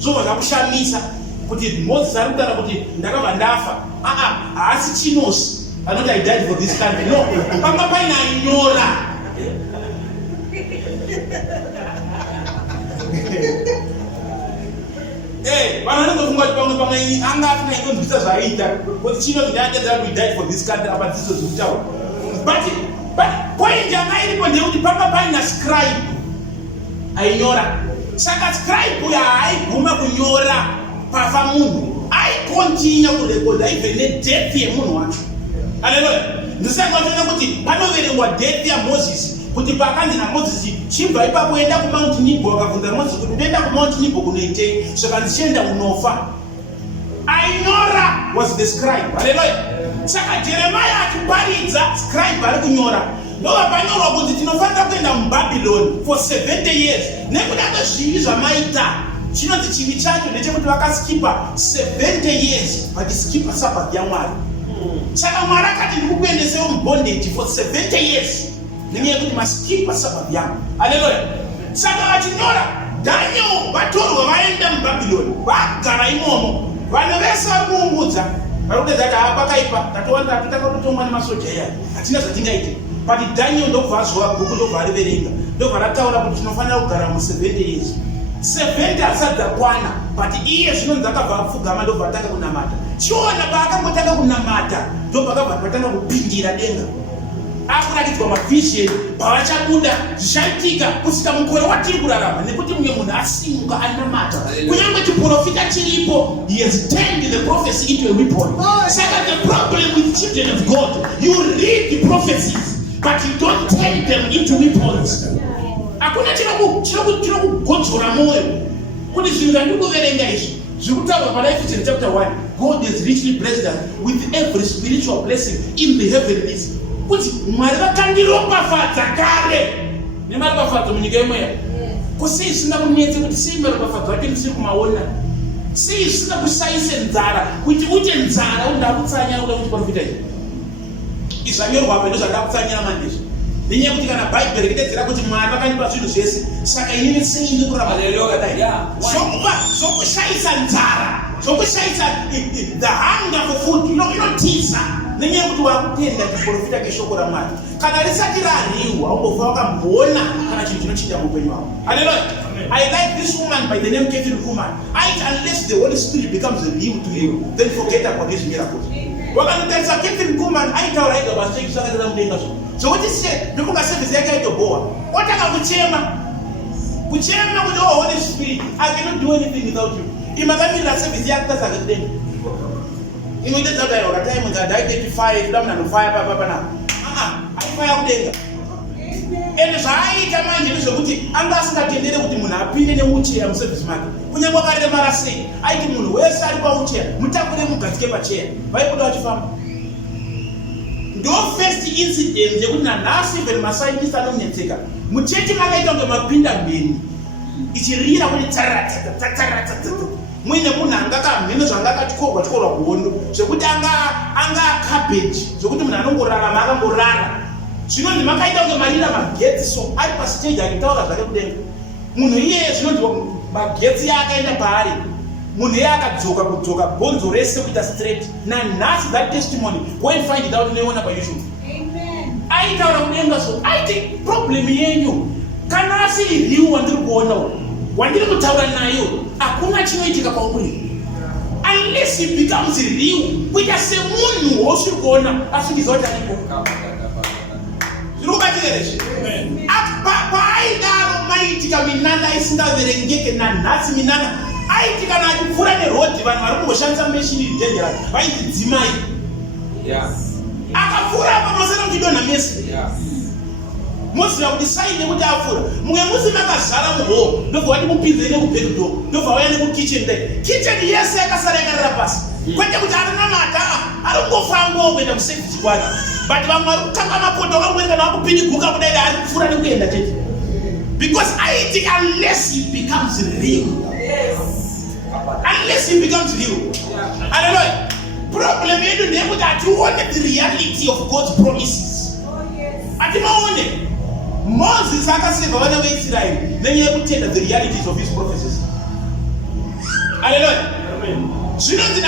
So vakakushamisa kuti Moses ari kutaura kuti ndakabva ndafa. Haasi chinosi anoti I died for this country. No, panga paina ainyora. Vanofunga kuti pamwe anga asina inonzwisa zvaiita kuti chino ndinatedzera kuti died for this country apa dziso dzikutaura. But point yanga iripo ndeyekuti panga paina scribe ainyora. Saka scribe uyo haiguma kunyora pafa munhu, aikontinya kurekodha even nedeath yemunhu wacho. Haleluya. Ndisaka tiona kuti panoverengwa death yaMozisi, kuti pakanzi naMozisi chibva ipapo enda kuMount Nebo, akabvunza Mozisi kuti unoenda kuMount Nebo kunoitei? Saka ndichienda kunofa. Ainyora was the scribe. Haleluya. Saka Jeremiah achiparidza, scribe ari kunyora. Ndova panyorwa kuti tinofanira kuenda muBhabhiloni for 70 years nekuda kwezvivi zvamaita. Chinonzi chivi chacho ndechekuti vakaskipa 70 years vachiskipa sabhathi yaMwari. Saka Mwari akati ndikukuendesewo mubondage for 70 years nenyaya yekuti maskipa sabhathi yangu. Haleluya. Saka vachinyora Daniel vatorwa vaenda muBhabhiloni, vagara imomo. Vanhu vese vari kuungudza, vari kutedza kuti pakaipa, tatoona tatotanga kutomwa nemasoja iya, hatina zvatingaite. But Daniel ndobva azova bhuku, ndobva ariverenga, ndobva rataura kuti tinofanira kugara mu70 years. 70 hasati dzakwana, but iye zvino ndakabva apfugama ndobva atanga kunamata. Chiona paakangotanga kunamata ndobva akabva patanga kupindira denga. Akuratidzwa mavision pavachabuda zvichaitika kusvika mukore watiri kurarama, nekuti mumwe munhu asimuka anamata. Kunyange chiprofita chiripo, he has turned the prophecy into a weapon. Saka the problem with children of God, you read the prophecies but you don't turn them into weapons. Hakuna chinokugodzora mwoyo kuti zvinhu zvandikuverenga izvi zvirikutaurwa paRevelation chapter 1. God has richly blessed us with every spiritual blessing in the heavenlies. Kuti Mwari vakandiropafadza kare nemaropafadzo munyika yemweya. Kusei zvisina kunetse kuti sei maropafadzo ake ndisiri kumaona, sei zvisina kushaise nzara kuti ute nzara undakutsanya kuda kuti profita izvi. Izvanyorwa apa ndozvandakutsanyira mandizvo. Nenyaya yekuti kana Bhaibheri ikidedzera kuti Mwari vakandipa zvinhu zvese, saka inini sei ndiri kuramba kadai. Zvokushaisa nzara, zvokushaisa the hunger for food inotiza. Nenyaya yekuti wakutenda chiprofita keshoko raMwari. Kana risati rarihwa unobva wakamboona kana chinhu chinochiita muupenyu hwako. Hallelujah. I like this woman by the name Catherine Kuhlman. Unless the Holy Spirit becomes real to you, then forget about these miracles. Wakanotarisa Catherine Kuhlman aitaura ega basi kusakazira mudenga zvo. So what is said, ndokuka service yake aitoboa. Wataka kuchema kuti oh Holy Spirit, I cannot do anything without you. Imakamira service yake kasaka kudenga. Inoita zvayo wakatime ngadaite fire kudamna no fire papa na. Aifaya kudenga. Ende zvaaita manje ndezvekuti anga asingatendere kuti munhu apinde neucheya muservice make. Kunyange akaremara sei, aiti munhu wese ari paucheya mutakure mugadzike pacheya. Vaikuda vachifamba. Ndo first incident yekuti nanhasi even mascientists anonetseka. Muchechi makaita kunge mapinda mberi ichirira kuti tsarara. Mwine munhu angakamhene zvangakatikorwa kuhondo zvekuti anga cabbage zvekuti munhu anongorarama akangorara. Zvinonzi makaita kunge marira magetsi so ari pastage akitaura zvake kudenga. Munhu iye zvinonzi magetsi yakaenda paari, munhu iye akadzoka kudzoka bhonzo rese kuita straight. Nanhasi that testimony, go and find it out, unoiona paYouTube. Aitaura kudenga so, aiti problem yenyu kana asiri riu wandiri kuona wandiri kutaura nayo hakuna chinoitika pauri unless he becomes real kuita semunhu wosiri kuona asvikizoti aripo zvirikubatirezve paaidaro maitika minana isingaverengeke nanhasi. Minana aitika kana achipfuura nerodhi, vanhu vari kungoshandisa meshini dangerous vaidzidzimai akapfuura pamasana kudonha mesi moziva kuti saine kuti apfuura. Mumwe musi makazara muhoo ndobva wati mupinze nekubheddo ndobva waya nekukitchen dai kitchen yese yakasara yakarara pasi kwete kuti arinamata ari kungofambawo kuenda kusafety kwana, but vamwe vari kutanga mapoto vakuenda nakupiniguka kudai ari kupfuura nekuenda chete because aiti unless he becomes real. Unless he becomes real. Hallelujah. Problem yedu ndeyekuti hatione the reality of God's promises. Hatimaone. Moses akaseva vana veIsraeri nenyaya yekutenda the realities of his prophecies. Hallelujah. Zvinonzi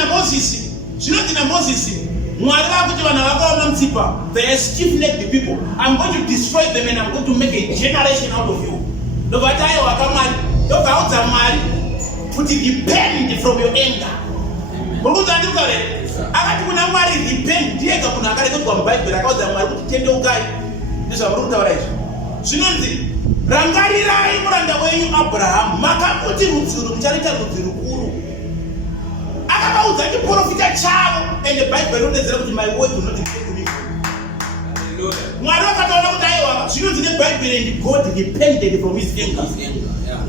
naMozisi Mwari vakuti vanhu vakaoma mutsipa, they are stiff-necked people. I'm going to destroy them and I'm going to make a generation out of you. Ndobva ati aiwa kamwari, ndobva audza Mwari kuti repent from your anger. Murikuti andikutaure akati kuna Mwari repent, ndiyega munhu akareketwa mubhaibheri akaudza Mwari kuti tendeukai. Ndizvamuri kutaura izvi. Zvinonzi rangarirai muranda wenyu Abrahamu, makamuti rudzi ruchaita rudzi rukuru. Akaudza chiprofita chavo, and the Bible inodetsera kuti my word will not depart from me. Mwari wakataura kuti aiwa zvinonzi neBhayibheri and God repented from his anger.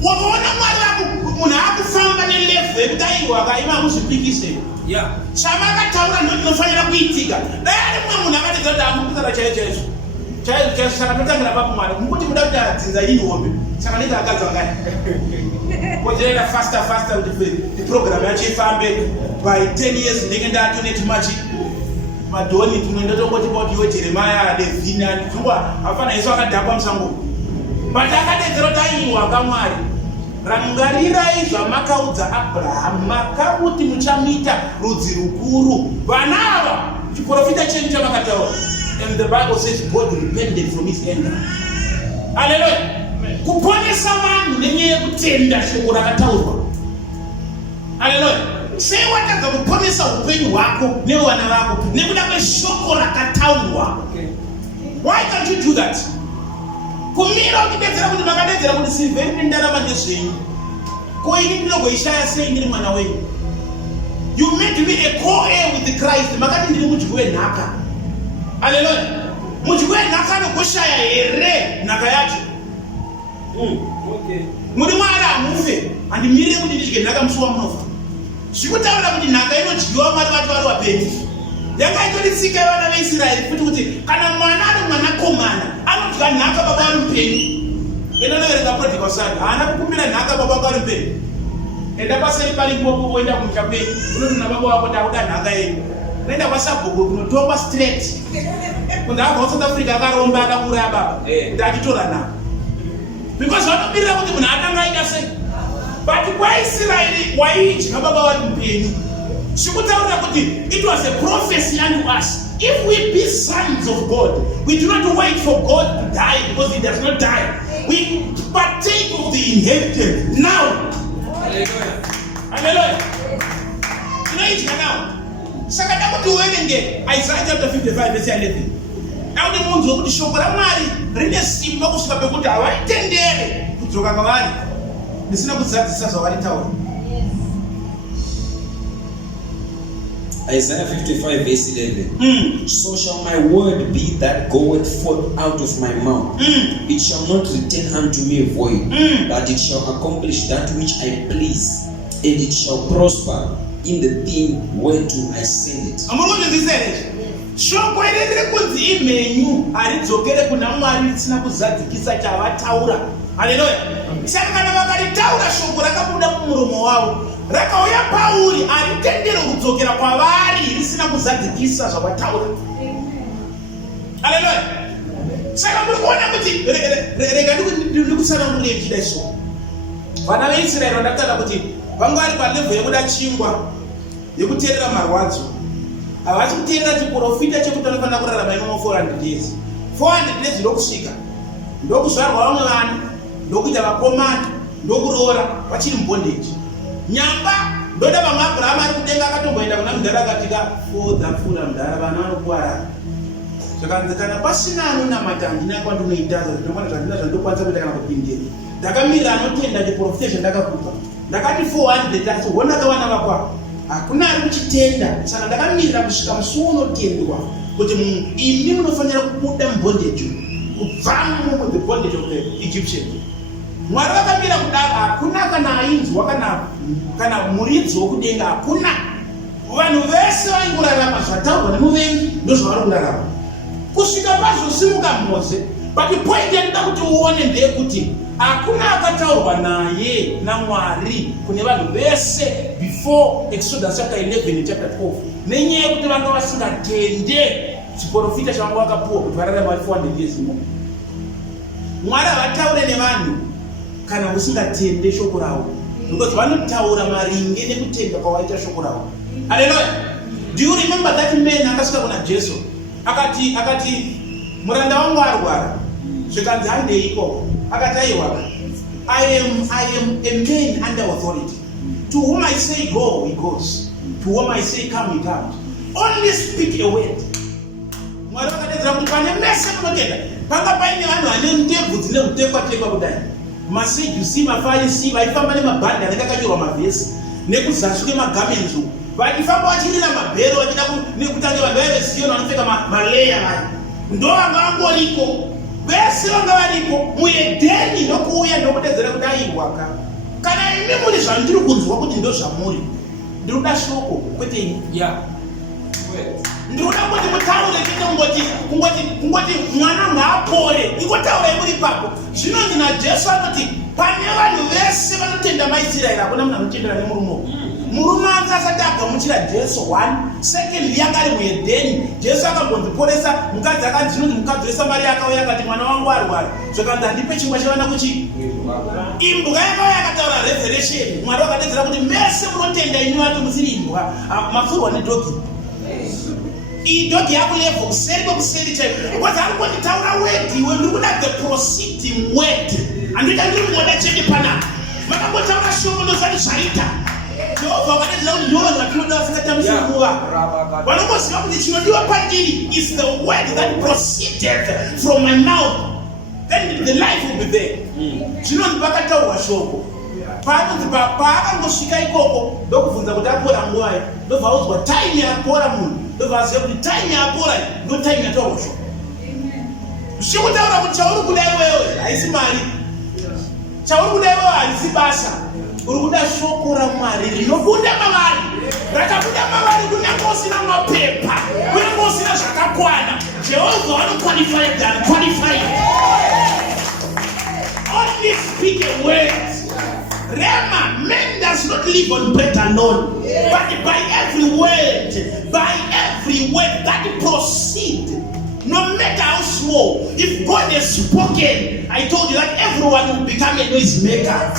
Wakaona Mwari wako munhu akufamba nelevel yekuti aiwa akaima muzvipikise. Chamakataura ndinofanira kuitika. Dai ari mumwe munhu akatedza kuti amukutara chaizvo saka totangira papo Mwari mukuti muda kuti adzinza ini hombe saka ndenge akadzwa ngai kojerera faster kuti the program yacho ifambe by 10 years ndenge ndatoneti madhoni tunoenda tongotipa kuti iwe Jeremiah Levina tungwa hapana Yesu akadhakwa musango but akadedzera kuti aiwa kaMwari rangarirai zvamakaudza Abrahamu, makamuti muchamita rudzi rukuru. Vana ava chiprofita chenyu chamakataura. And the Bible says God repented from his anger. Hallelujah. Kuponesa vanhu nenyaya yekutenda shoko rakataurwa. Hallelujah. Sei watadza kuponesa upenyu hwako nevana vako nekuda kweshoko rakataurwa. Why can't you do that? Kumira ukidedzera kuti makadedzera kuti silveri nendarama ndezvenyu. Ko ini ndinogoishaya sei ndiri mwana wenyu? You made me a co-heir with Christ. Makati ndiri mudyi wenhaka. Hallelujah. Mudyi wenhaka anogoshaya here nhaka yacho. Muri Mwari hamufe. Handimirire kuti ndidye nhaka musi wamunofa. Zvikutaura kuti nhaka inodyiwa Mwari vati vari vapenzi. Yakaitorisika vana veIsraeri kuti kana mwana ari mwanakomana anodya nhaka baba ari mupenyu. Inonoverenga prodigal son, haana kukumbira nhaka baba vako ari mupenyu. Enda paseri pari mpopo woenda kumusha kwenyu unoti nababa wako ndakuda nhaka yenyu. Unoenda kwaSabhuku kunotongwa straight. Kunze abva South Africa akaromba akauraya baba kuti achitora nhaka. Because vanomirira kuti munhu atanga aita sei. But kwaIsraeri waidya baba vari mupenyu. Zvikutaura kuti it was a prophecy unto us. If we be sons of God, we do not wait for God to die because he does not die. We partake of the inheritance now. Hallelujah. Hallelujah. Tonight now. Saka dakuti uerenge Isaiah chapter 55 verse 11. Audi munhu wekuti shoko raMwari rine simba kusvika pekuti havaitendere kudzoka kwavari zvisina kuzadzisa zvavaritaura. Isaiah 55 verse 11. So shall my word be that goeth forth out of my mouth. It shall not return unto me void, but it shall accomplish that which I please, and it shall prosper in the thing whereto I send it. Shoko irendere kunzi imenyu haridzokere kuna Mwari risina kuzadzikisa chavataura. Haleluya. Saka kana vakaritaura shoko rakabuda mumuromo wavo rakauya pauri haritendere kudzokera kwavari risina kuzadzikisa zvavataura. Haleluya. Saka muri kuona kuti rega ndikutsana muri yechida shoko. vana veIsraeri vandakutaura kuti vanga vari palevel yekuda chingwa yekuteerera marwadzo. Havasi kuteerera chiprofita chekuti anofanira kurarama imomo 400 days. 400 days ndokusvika, ndokuzvarwa vamwe vana, ndokuita vakomana, ndokuroora vachiri mubondage. Nyamba ndoda vamwe Abhurahama ari kudenga akatomboenda kuna mudhara akatika fodza mudhara vana vanokuwara. Saka kana pasina anonamata handina kwandinoita zvinofana zvandina zvandokwanisa kuita kana kupindira. Ndakamira anotenda chiprofita chandakakupa. Ndakati 400 asi wondakawana vakwa. Hakuna ari kuchitenda. Saka ndakamirira kusvika musi unotendwa kuti imi munofanira kubuda mubondage, kubva the bondage of the Egyptian. Mwari vakamira kudaro, hakuna kana ainzwa kana muridzi wokudenga, hakuna. Vanhu vese vaingorarama zvataurwa nemuvengi ndozvavari kurarama. Kusvika pazosimuka Mose, but point yandida kuti uone ndeyekuti hakuna akataurwa naye naMwari kune vanhu vese before Exodus chapter 11 chapter 12. Nenyaya yekuti vanga vasingatende chiprofita chavanga vakapuwa kuti vararama 400 years imo. Mwari havataure nevanhu kana usingatende shoko ravo, because vanotaura maringe nekutenda kwawaita shoko ravo. Hallelujah. Do you remember that man akasvika kuna Jesu akati muranda wangu arwara, zvikanzi handeiko, akati aiwa, I am a man under authority. To whom I say go, he goes. To whom I say come, he comes. Only speak a word. Mwari vakadedzera kuti pane mese munotenda panga paine vanhu vane ndebvu dzine kutekwa kudai, maSadusi, maFarisi vaifamba nemabhandi anenge akanyorwa mavhesi nekuzasi kwemagamenzu, vachifamba vachirira mabhero vachida nekutange vanhu vaive Zioni vanopfeka maleya vaya, ndo vanga vangoriko vese vanga varipo muEdheni. Ndokuuya ndokudedzera kuti aiwaka. Kana imi muri zvandiri kunzwa kuti ndo zvamuri, ndiri kuda shoko kwete ndinoda kuti mutaure chete kungoti mwana ngaapore, ingotaurai muri ipapo. Zvinonzi naJesu anoti pane vanhu vese vanotenda maIsraeri, hakuna munhu anotendera nemurume. Murume anga asati agamuchira Jesu 1. Second yanga ari muEdheni, Jesu akambondiporesa mukadzi akanzinonzi mukadzi weSamaria akauya akati mwana wangu arwara, zvakanzi andipe chingwa chavana kuchi. Imbwa yakauya akataura revelation. Mwari vakadedzera kuti mese munotenda imi vati musiri imbwa, mafurwa nedhogi. Idhogi yako level kuseri kuseri chaipo. Because I'm going to tell you word, when you look at the proceeding word, and you can do what I check pana. Makambota shoko ndozali zvaita. Jehovah vakadedzera kuti ndova zvatoda vasingata musinguva. Vanoziva kuti chinodiwa pandiri is the word that proceeded from my mouth. Then the life will be there. Zvinonzi pakataurwa shoko. Paakangosvika ikoko ndokubvunza kuti apora nguvayi, ndobva audzwa time yapora munhu, ndobva aziva kuti time yapora ndo time yataurwa shoko. Zvichikutaura kuti chauri kuda iwewe haisi mari, chauri kuda iwewe haisi basa, uri kuda shoko raMwari rinobunda mavari, rakabuda mavari kunyange usina mapepa, kunyange usina zvakakwana. Jehovha anoqualified and qualified. Only speak a word. Rema, man does not live on bread alone, but by every word that proceeds, no matter how small. If God has spoken, I told you that everyone will become a noisemaker.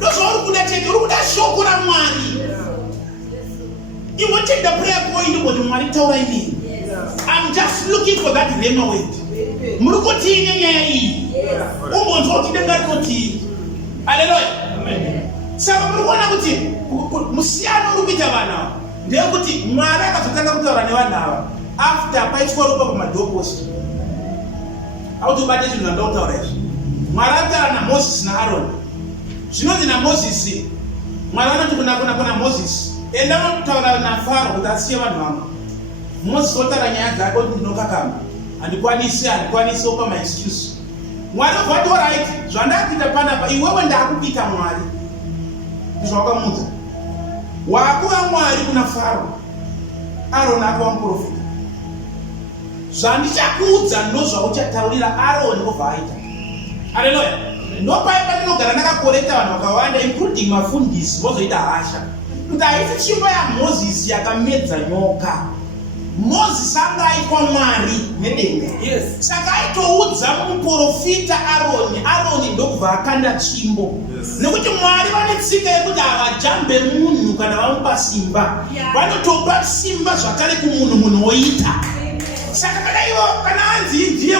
Those who are shoko la Mwari. You want to take the prayer point what Mwari taura ini. I'm just looking for that rema word. Murukoti nyanya hii. Umbonzo kidenga koti. Hallelujah. Saka murikuona kuti musiyano uri kuita vana ndeyekuti Mwari akazotanga kutaura nevanhu ava after paitwa ropa kumadhoposti. Auti ubate chinhu ndandakutaura izvi. Mwari akataura naMozisi naAroni. Zvinonzi naMozisi, Mwari anoti kuna Mozisi, enda unotutaura naFaro kuti asiye vanhu vangu. Mozisi otaura nyaya dzake kuti ndinokakama, handikwanisi opa maexcuse. Mwari obva ati alright, zvandakuita panapa iwewe ndakuita Mwari. Zvawakamuudza wakuva Mwari kuna Faro, Aroni akuva muprofita. Zvandichakuudza ndozvauchataurira Aroni obva aita. Haleluya. Ndopai pandinogara ndakakoreta vanhu vakawanda including mafundisi vozoita hasha kuti haisi tsvimbo yaMozisi yakamedza nyoka. Moses angaitwa Mwari nedenga. Yes. Saka aitoudza muprofita Aroni ndobva akanda tsvimbo. Nekuti Mwari vane tsika yekuti havajambe munhu kana vamupa simba. Vanotopa simba zvakare kumunhu oita. Saka kana ivo kana anzi ndiye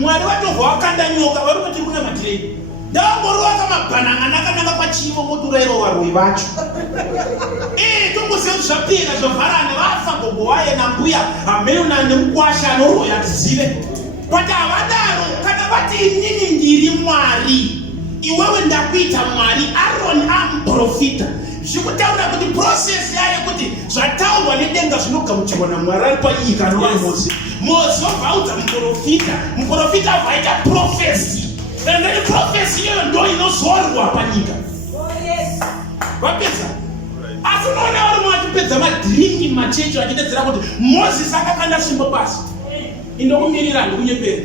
Mwari vatobva vakanda nyoka vari kuti muna matirei. Ndangorova kamabhananga nakananga pachivo motorairo varwi vacho. Tongoziva kuti zvapera zvavharana vafa gogo waye nambuya hamena nemukwasha anoroya tizive. Kuti havadaro kana vati inini ndiri Mwari, iwewe ndakuita Mwari, Aroni amuprofita. Zvikutaura kuti process yayo kuti zvataurwa nedenga zvinogamuchirwa naMwari ari panyika anova Mose. Mose obvaudza muprofita obvaita profesi. And then the prophecy iyoyo ndo inozorwa panyika. Vapedza. Asi unoona vari mwachipedza madhiringi machechi vachidedzera kuti Moses akakanda simba pasi. Indokumirira ndikunyepera.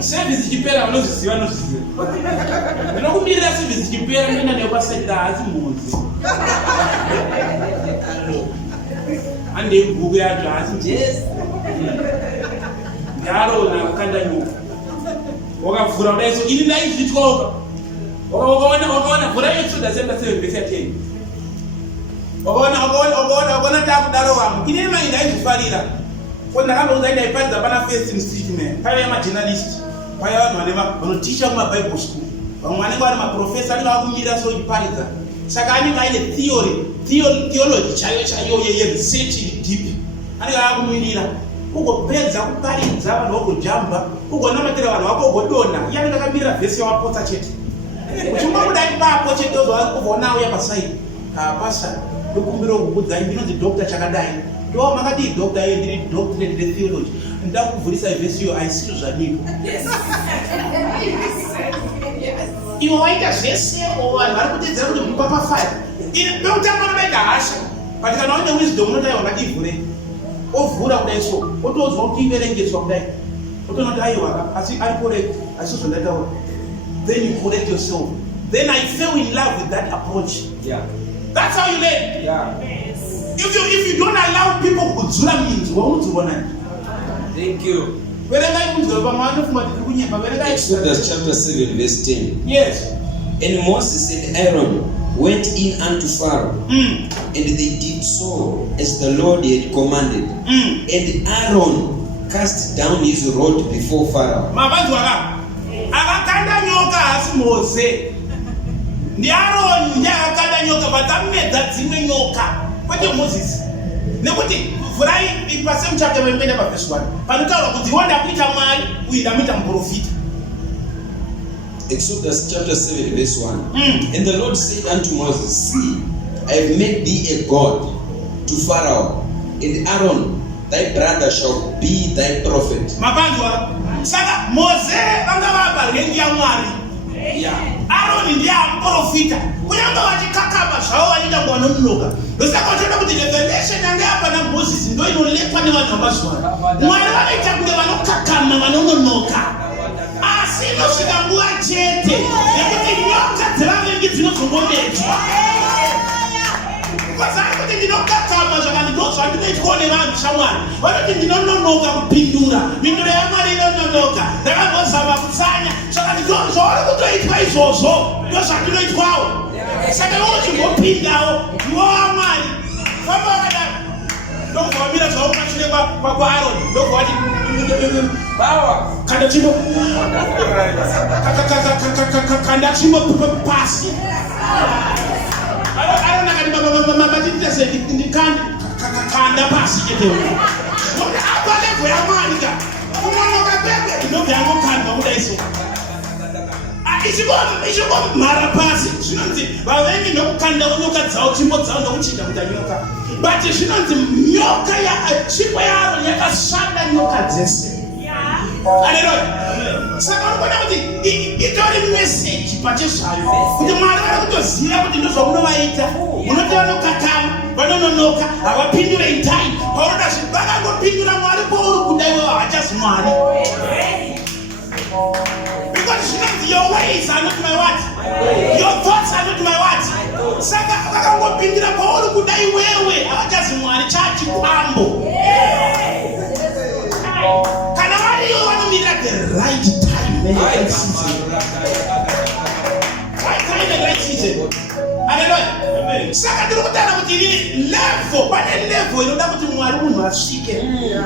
Service ichipera vanozviziva nozviziva. Ndinokumirira service ichipera ndoenda neyo pasenda asi mhodzi. Ande bhuku yacho asi Jesu. Ndaro nakakanda nyoka. Wakavhura kudai so ini ndaizvityoka. Wakaona vhura Exodus chapter 7 verse 10. Wakaona takudaro vanhu. Ine mai ndaizvifarira. Ko ndakamboudza ndaiparidza pana First Street man. Paiva majournalist. Paiva vanhu vanoticha kumaBible school. Vamwe vanenge vari maprofesa anenge akumirira so chiparidza. Saka anenge aine theology chaiyo yeresearch deep. Anenge akumirira. Ugopedza kuparidza vanhu vagojamba, ugonamatira vanhu vako ugodonha. Iye anenge akamirira vhesi yawapotsa chete. Uchingomudai papo chete uzoona uya pasaidi. Pasa, ndokumbira kukuudzai ndinonzi doctor chakadai. Ndo makati doctor iye ndiri doctorate theology. Ndakuvhurisa vhesi iyo aisiro zvaniko. Iwe waita vhesi vanhu vari kutedzera kuti mupapa 5. Beutanga unobaita hasha. But kana une wisdom unodai wakativhure. Ovhura kudai so otodzwa kuti iverengeswa kudai otonoti aiwa asi ari correct asizvo ndataura. Then you correct yourself. Then I fell in love with that approach. That's how you learn. If you don't allow people kudzura minzwa waunodziona. Thank you. Verengai minzwa pamwe anofunga kuti kunyemba verengai. Exodus chapter 7 verse 10. Yes. And Moses and Aaron went in unto Pharaoh, and they did so as the Lord had commanded. And Aaron cast down his rod before Pharaoh. Akakanda nyoka asi Mose. Ndi Aaron ndiye akakanda nyoka vatamedza dzimwe nyoka. Kwete Moses. Nekuti vurai ipase muchake wembene pavhesi 1. Panotaurwa kuti wanda kuita Mwari uyu ndamuita muprofita. Exodus chapter 7 verse 1. And the Lord said unto Moses, See, I have made thee a God to Pharaoh, and Aaron thy brother shall be thy prophet. Mapandwa, saka Mose vanga vapa rengi ya Mwari. Aaron ndiye amprofita. Kunyanga vachikakaba zvavo vachiita kuvanomnoka. Ndosaka uchiona kuti revelation yange apa na Moses ndo inoletwa nevanhu vamazuva. Mwari vanoita kunge vanokakama vanononoka. Asi inosvika nguva chete nekuti nyoka dzevavengi dzinozongomedzwa. Kwazari kuti ndinokakama zvakati ndo zvandinoitwa nevanhu shamwari. Vanoti ndinononoka kupindura. Mhinduro yaMwari inononoka. Ndakambozama kutsanya. Zvakati ndo zvauri kutoitwa izvozvo. Ndo zvandinoitwawo. Saka iwe uchimbopindawo. Iwo waMwari. Famba wakadaro. Ndokuvamira zvavo pashure kwaAroni. Ndokuvati bawa kanda chimo kanda chimo pasi. Arona kati mabatitese ndikanda pasi chete. Ndokuti apa level yaMwari ka. Kunonoka pepe ndobva yangokandwa kudaiso. Ichiko mara pasi zvinonzi vavengi ndokukanda nyoka dzavo tsvimbo dzavo ndokuchinda kuita nyoka. But zvinonzi nyoka tsvimbo yaAroni yakasvada nyoka dzese. Haleluya. Saka unoona kuti itori message pachezvayo kuti Mwari vari kutoziva kuti ndozvamunovaita. Munoti vanokakama, vanononoka, havapindure itai. Paunoda vakangopindura Mwari pouri kudai ivo havachazi Mwari. Because zvinonzi your ways are not my what? Your thoughts are not my what? Saka vakangopindura pauri kudai wewe havachazi Mwari chachipambo. the right time and the right season. Right time and the right season. Hallelujah. Saka ndikutana kuti level, pane level inoda kuti Mwari munhu asvike.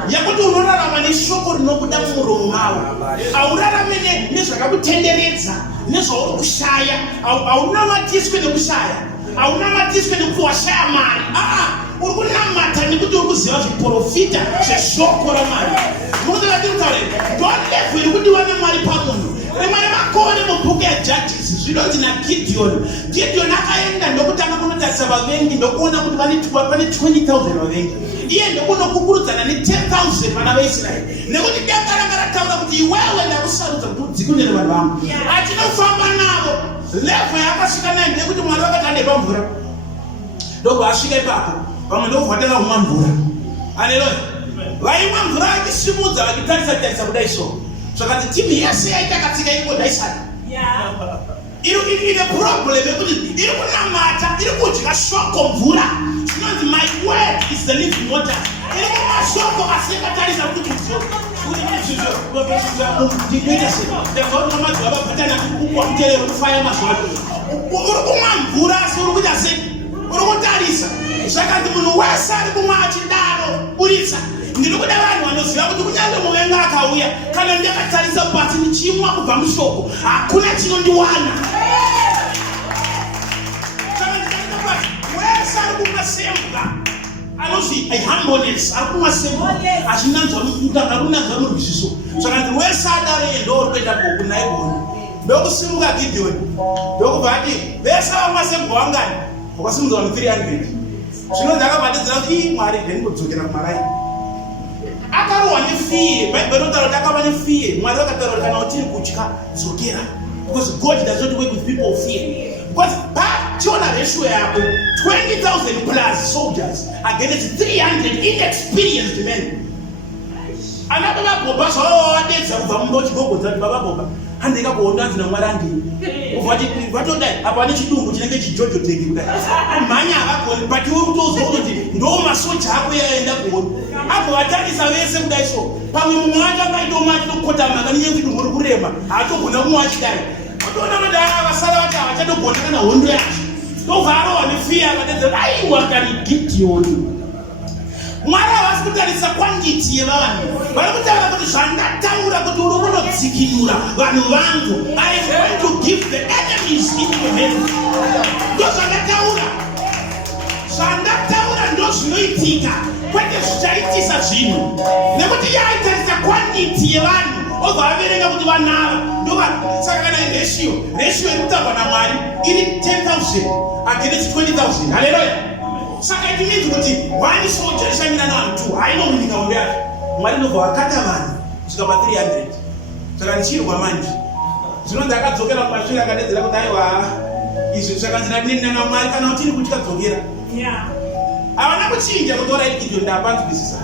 Yakuti unorarama neshoko rinobuda mumuromo mawo. Aurarame nezvakakutenderedza, nezvauri kushaya. Aunamatiswe nekushaya. Aunamatiswe nekuti washaya mari. Uri kunamata nekuti uri kuziva zviprofita zveshoko ramari. Nokuti vatitaure, ndo level iri kudiwa nemwari pamunhu. Rimwe makore mubhuku yaJudges zvinonzi naGideon. Gideon akaenda ndokutanga kunotarisa vavengi ndokuona kuti pane 20,000 vavengi. Iye ndokunokukurudzana ne10,000 vana veIsraeri. Nekuti danga ranga rataura kuti iwewe ndakusarudza kuti udzikunire vanhu vangu. Atinofamba navo. Level yakasvika nayo ndekuti Mwari vakati andepa mvura. Ndobva asvika ipapo. Vamwe ndokuvhatanga kumwa mvura. Haleluya. Vaimwa mvura vachisimudza vachitarisa kudai so. Zvakati timu yese yaitakatsika ingodaisana. Ine problem yekuti iri kunamata, iri kudya shoko mvura. Zvinonzi my word is the living water. Iri kumashoko asikatarisa kuti uri kumwa mvura asi uri kuita sei? Uri kutarisa. Zvakati munhu wese ari kumwa achidaro buritsa. Ndiri kuda vanhu vanoziva kuti kunyange muvenga akauya kana ndakatarisa pasi ndichimwa kubva mushoko hakuna chinondiwana. Kana ndikaita pasi wese ari kumwa sembwa anozvi humbleness ari kumwa sembwa akunanzwa murwiziso. Zvakati wese adare ndo kuenda kuna Ibhoni ndokusimuka Gideoni ndokubva ati vese vamwa sembwa wangani wakasimudza vanhu 300. Zvino ndakabatidzira kuti Mwari ndingodzokera kumaraini. Akarohwa nefiye. Bhaibheri rinotaura kuti akava nefiye. Mwari vakataura kuti kana uchiri kutya dzokera. Because God does not work with people of fear. Because pachiona ratio yako 20,000 plus soldiers against 300 inexperienced men. Ana baba Boba zvavadedza kubva muchigogodza kuti baba Boba handika kuona anzi naMwari andini. Vatodai apa ane chidumbu chinenge chijojo-teki kudai. Kumhanya havagoni but uri kutozwa kuti ndo masoja ako yaenda kuona. Apo vatarisa vese kudai so. Pamwe mumwe wacho akaitoma achitokotama akanyanya kuti muri kurema. Haatogona kumwe achidai. Watoona kuti avasara vacho havachatogona kana hondo yacho. Ndobva arohwa nefiya akadedza kuti aiwa kari Gideoni. Mwari havasi kutarisa kwangiti yevanhu. Vari kutaura kuti zvandataura kuti uri kunodzikinura vanhu vangu. I am going to give the enemies into your hands. Ndo zvandataura. Zvandataura ndo zvinoitika. Kwete zvichaitisa zvinhu. Nekuti iye aitarisa kwangiti yevanhu. Obva averenga kuti vanava. Saka kana ratio iri kutaurwa naMwari iri 10,000 against 20,000. Haleluya. Saka it means kuti one soldier ishamira navanhu 2 hainowinika hondo yacho. Mwari ndobva wakata vanhu kusvika pa300. Saka ndichirwa manje. Zvino ndakadzokera kumashure akadedzera kuti aiwa izvi zvakanzi ndinena naMwari kana uchiri kutya dzokera. Havana kuchinja kuti orai Gideon ndapanzwisisa.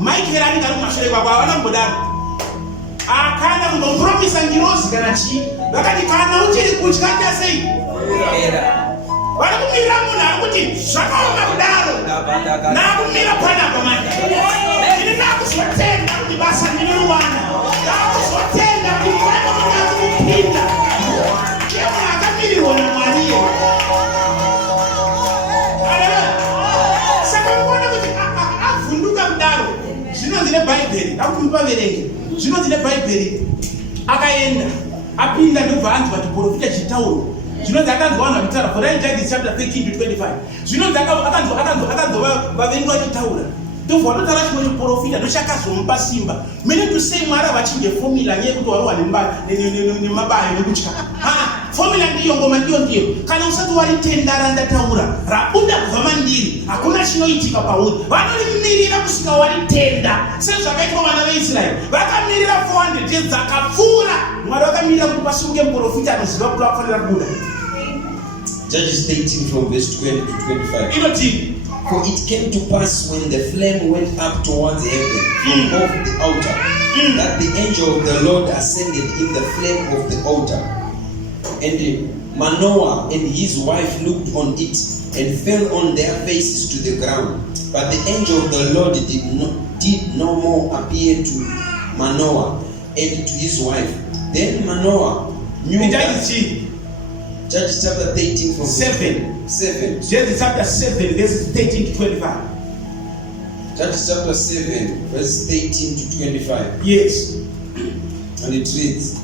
Michael anenge ari kumashure kwako havana kumbodaro. Akana kumbopromisa ngirozi kana chii. Vakati kana uchiri kutya tasei. Vari kumira munhu ari kuti zvakaoma kudaro nakumira panapa manje. Ini ndakuzotenda kuti basa ndinoriwana. Ndakuzotenda kuti mwana munhu akumupinda. Iye munhu akamirirwa naMwari. Saka muona kuti avhunduka kudaro. Zvinonzi neBhaibheri. Ndakumupa verenge. Zvinonzi neBhaibheri. Akaenda apinda ndobva anzwa chiprofita chitauro. Zvinonzi akanzwa vanhu vachitaura. For Judges chapter 13 to 25. Zvinonzi akanzwa vavengi vachitaura. Ndobva watotaura chimwe chiprofita ndochakazomupa simba. Meaning to say Mwari havachinje formula yekuti warohwa nemabayo nekutya. Formula ndiyo ngoma ndiyo. Kana usati waritenda randataura rabuda kubva mandiri hakuna chinoitika pauri. Vanorimirira kusvika waritenda. Sezvakaitwa vana veIsraeri. Vakamirira 400 years dzakapfuura. Mwari vakamirira kuti pasimuke muprofita anoziva kuti vafanira kubuda. Judges 13 from verse 20 to 25. Inoti. For it came to pass when the flame went up towards heaven from off the altar, that the angel of the Lord ascended in the flame of the altar. And Manoah and his wife looked on it and fell on their faces to the ground. But the angel of the Lord did no more appear to Manoah and to his wife. Then Manoah knew that. Judges chapter 13 from 7. Judges chapter 7, verses 13 to 25. Judges chapter 7, verse 13 to 25. Yes. And it reads,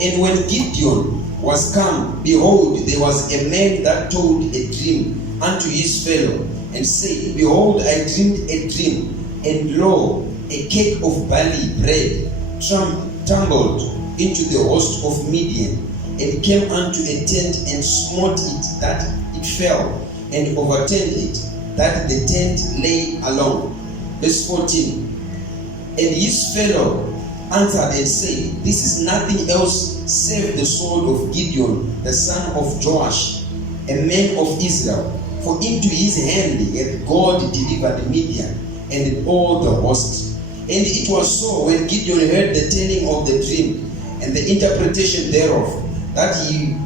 And when Gideon was come, behold, there was a man that told a dream unto his fellow, and said, Behold, I dreamed a dream, and lo, a cake of barley bread tumbled into the host of Midian, and came unto a tent, and smote it that it fell, and overturned it, that the tent lay along. Verse 14. And his fellow answered and said, This is nothing else save the sword of Gideon, the son of Joash, a man of Israel. For into his hand hath God delivered Midian and all the host. And it was so, when Gideon heard the telling of the dream and the interpretation thereof, that he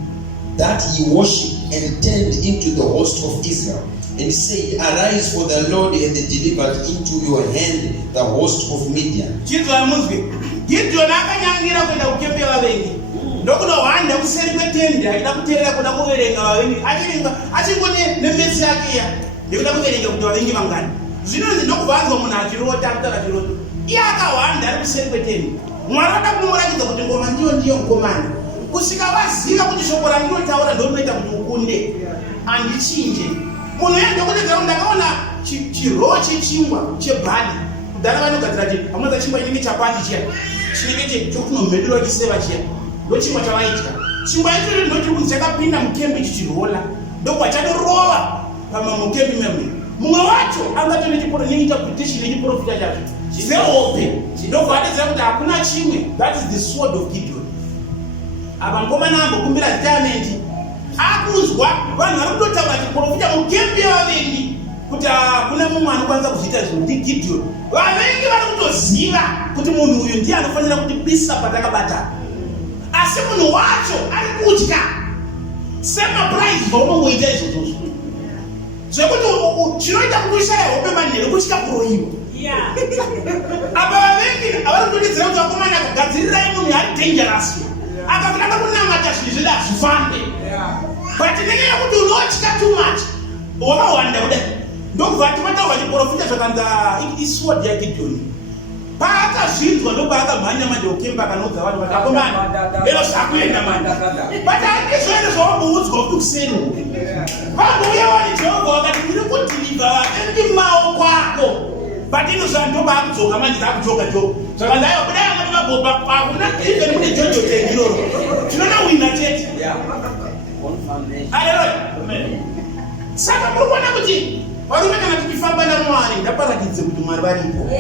worshipped and turned into the host of Israel, and said, Arise, for the Lord hath delivered into your hand the host of Midian. Gideon akanyangira kwenda kukembera vavengi ndokuno hwanda kuseri kwetende achida kuteerera kuda kuverenga vavengi achingone nemesi yake ya ndikuda kuverenga kuti vavengi vangani. Zvinonzi ndokubvanzwa munhu achirota akutaka chirota iye akahwanda ari kuseri kwetende. Mwari vada kumuratidza kuti ngoma ndiyo ngomani kusvika vaziva kuti shoko randinotaura ndonoita kuti ukunde handichinje. Munhu uye ndokutedzera kuti ndakaona chiroho chechingwa chebhani kudhara vanogadzira chii pamwedza chingwa chinenge chapati chiya chinenge chokunomhedura chiseva chiya ndochingwa chavaitya. Chingwa icho ndinoti kuti chakapinda mukembi chichirola ndokwa chatorova pamamukembi memwe. Mumwe wacho angatove neinterpretation yechiprofita chacho sehope ndobva atedzera kuti hakuna chimwe. That is the sword of Gideon. Apa mukomana ambokumbira retirement akunzwa vanhu vari kutotaura chiprofita mukembi yavavengi kuti kuna mumwe anokwanisa kuzviita izvo ndi Gideon. Vavengi vari kutoziva kuti munhu uyu ndiye anofanira kutibisa patakabata, asi munhu wacho ari kutya semapuraizi vaunongoita izvozvozvo zvekuti chinoita kuti ushaya hope manheru kutya kuroyiwa. Apa vavengi havari kutodedzera kuti vakomana kugadzirirai munhu ari dangerous akakutanga kunamata zvinhu zvida zvifambe, but nenyaya yekuti unotya too much wakawanda kudai ndokubva timatauva chiprofita zvakanza isword yaGideoni. Paakazvinzwa ndopaakamhanya madhokemba akanoudza vanhu vati akomana lero zvakuenda mani, but handizvoende zvawamboudzwa kuti kuseni uku vangouya wani Jehovha wakati ndiri kudhilivha vavengi maoko ako, but ino zvandobaakudzoka manje zakudzoka Jehovha zvakanza aiwa kudai amati mabhobha pakuna even mune jojo tengiroro tinoona wina chete. Haleluya. Saka muri kuona kuti varume kana tichifamba naMwari ndaparakidze kuti Mwari varipo.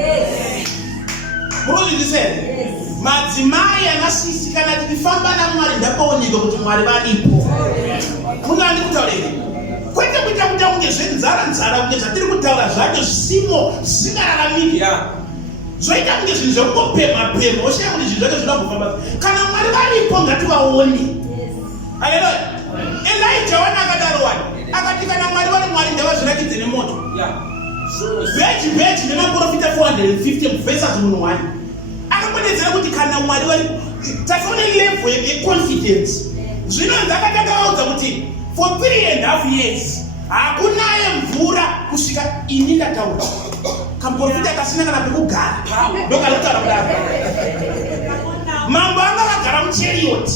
Murizvisere madzimai anasisi kana tichifamba naMwari ndapaoneka kuti Mwari varipo. Munhu andikutaurire kwete kuita kuti kunge zvenzara kunge zvatiri kutaura zvacho zvisimo zvisingararamiki zvoita kunge zvinhu zvekungopema osheya kuti zvinhu zvacho zvinoda kufamba. Kana Mwari varipo ngativaone. Haleluya. Elijah wana akadaro wani akati kana Mwari vari Mwari ndavazvirakidze nemoto. Vechi nemaprofita 450 muvhesasi munhu wani akakwenedzera kuti kana Mwari vari tasaone level yeconfidence. Zvinonzi akatanga vaudza kuti for 3.5 years hakunaye mvura kusvika ini ndataura. Kaprofita kasina kana pekugara ndokanotara kudaro. Mambo anga vagara muchariot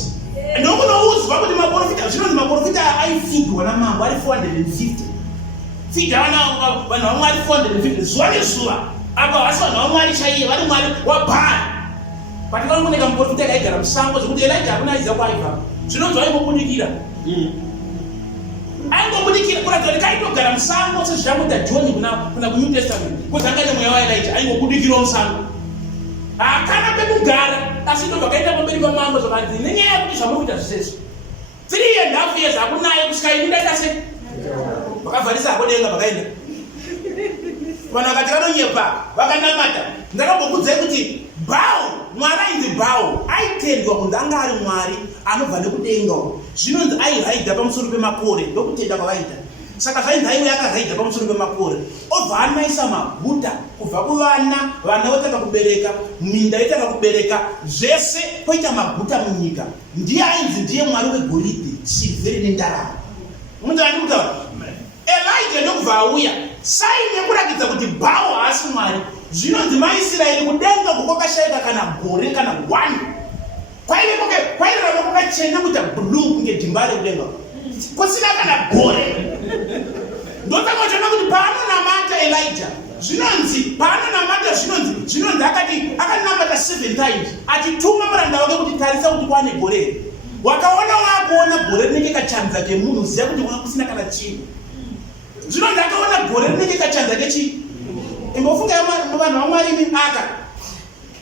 ndokunoudzwa kuti maprofita zvinonzi maprofita aifigwa namambo ari 450 fidha vanhu vamwari 450 zuva nezuva apa vasi vanhu vamwari chaiye vari Mwari wabhari. But vanooneka muprofita akaigara musango zvekuti Elijah hakuna aiziva kwaibva. Zvinonzi aingobudikira kuratidza kuti kaitogara musango sezvichamuita John kuna kuNew Testament kuzangane mweya waElijah aingobudikirawo musango hakana pekugara, asi ndobva kaita pamberi pamambo zvakanzi nenyaya yekuti zvamuri kuita zvisezvo 3.5 years hakunaye kusvika ini ndaita sei vakavharisa hako denga vakaenda. Vanhu vakati vanonyepa vakanamata. Ndakambokudzai kuti Baal, Mwari ainzi Baal aitendwa kunzi anga ari Mwari anobva nekudenga. Zvinonzi airaidha pamusoro pemakore ndokutenda kwavaita. saka zvainzaiwe yakaraidha pamusoro pemakore obva anaisa maguta kubva kuvana votanga kubereka, minda yotanga kubereka, zvese poita maguta munyika. Ndiye ainzi ndiye mwari wegoridhe, silveri nendarama. Munhu andikutaura Elijah ndokubva auya saini yekurakidza kuti Baal haasi mwari. Zvinonzi maIsraeri kudenga kwakashayika kana gore kana one. Kwairava kwakachena kuita blue kunge dhimbare kudenga. Kusina kana gore. Ndotanga kuona kuti paanonamata Elijah zvinonzi paanonamata zvinonzi akanamata 7 times achituma muranda wake kuti tarisa kuti kwane gore. Wakaona wakuona gore rinenge kachanza kemunhu ziya kuti kusina kana chinhu. Zvinonzi akaona gore rinenge kachanza kechii. Imbofunga vanhu vamwari aka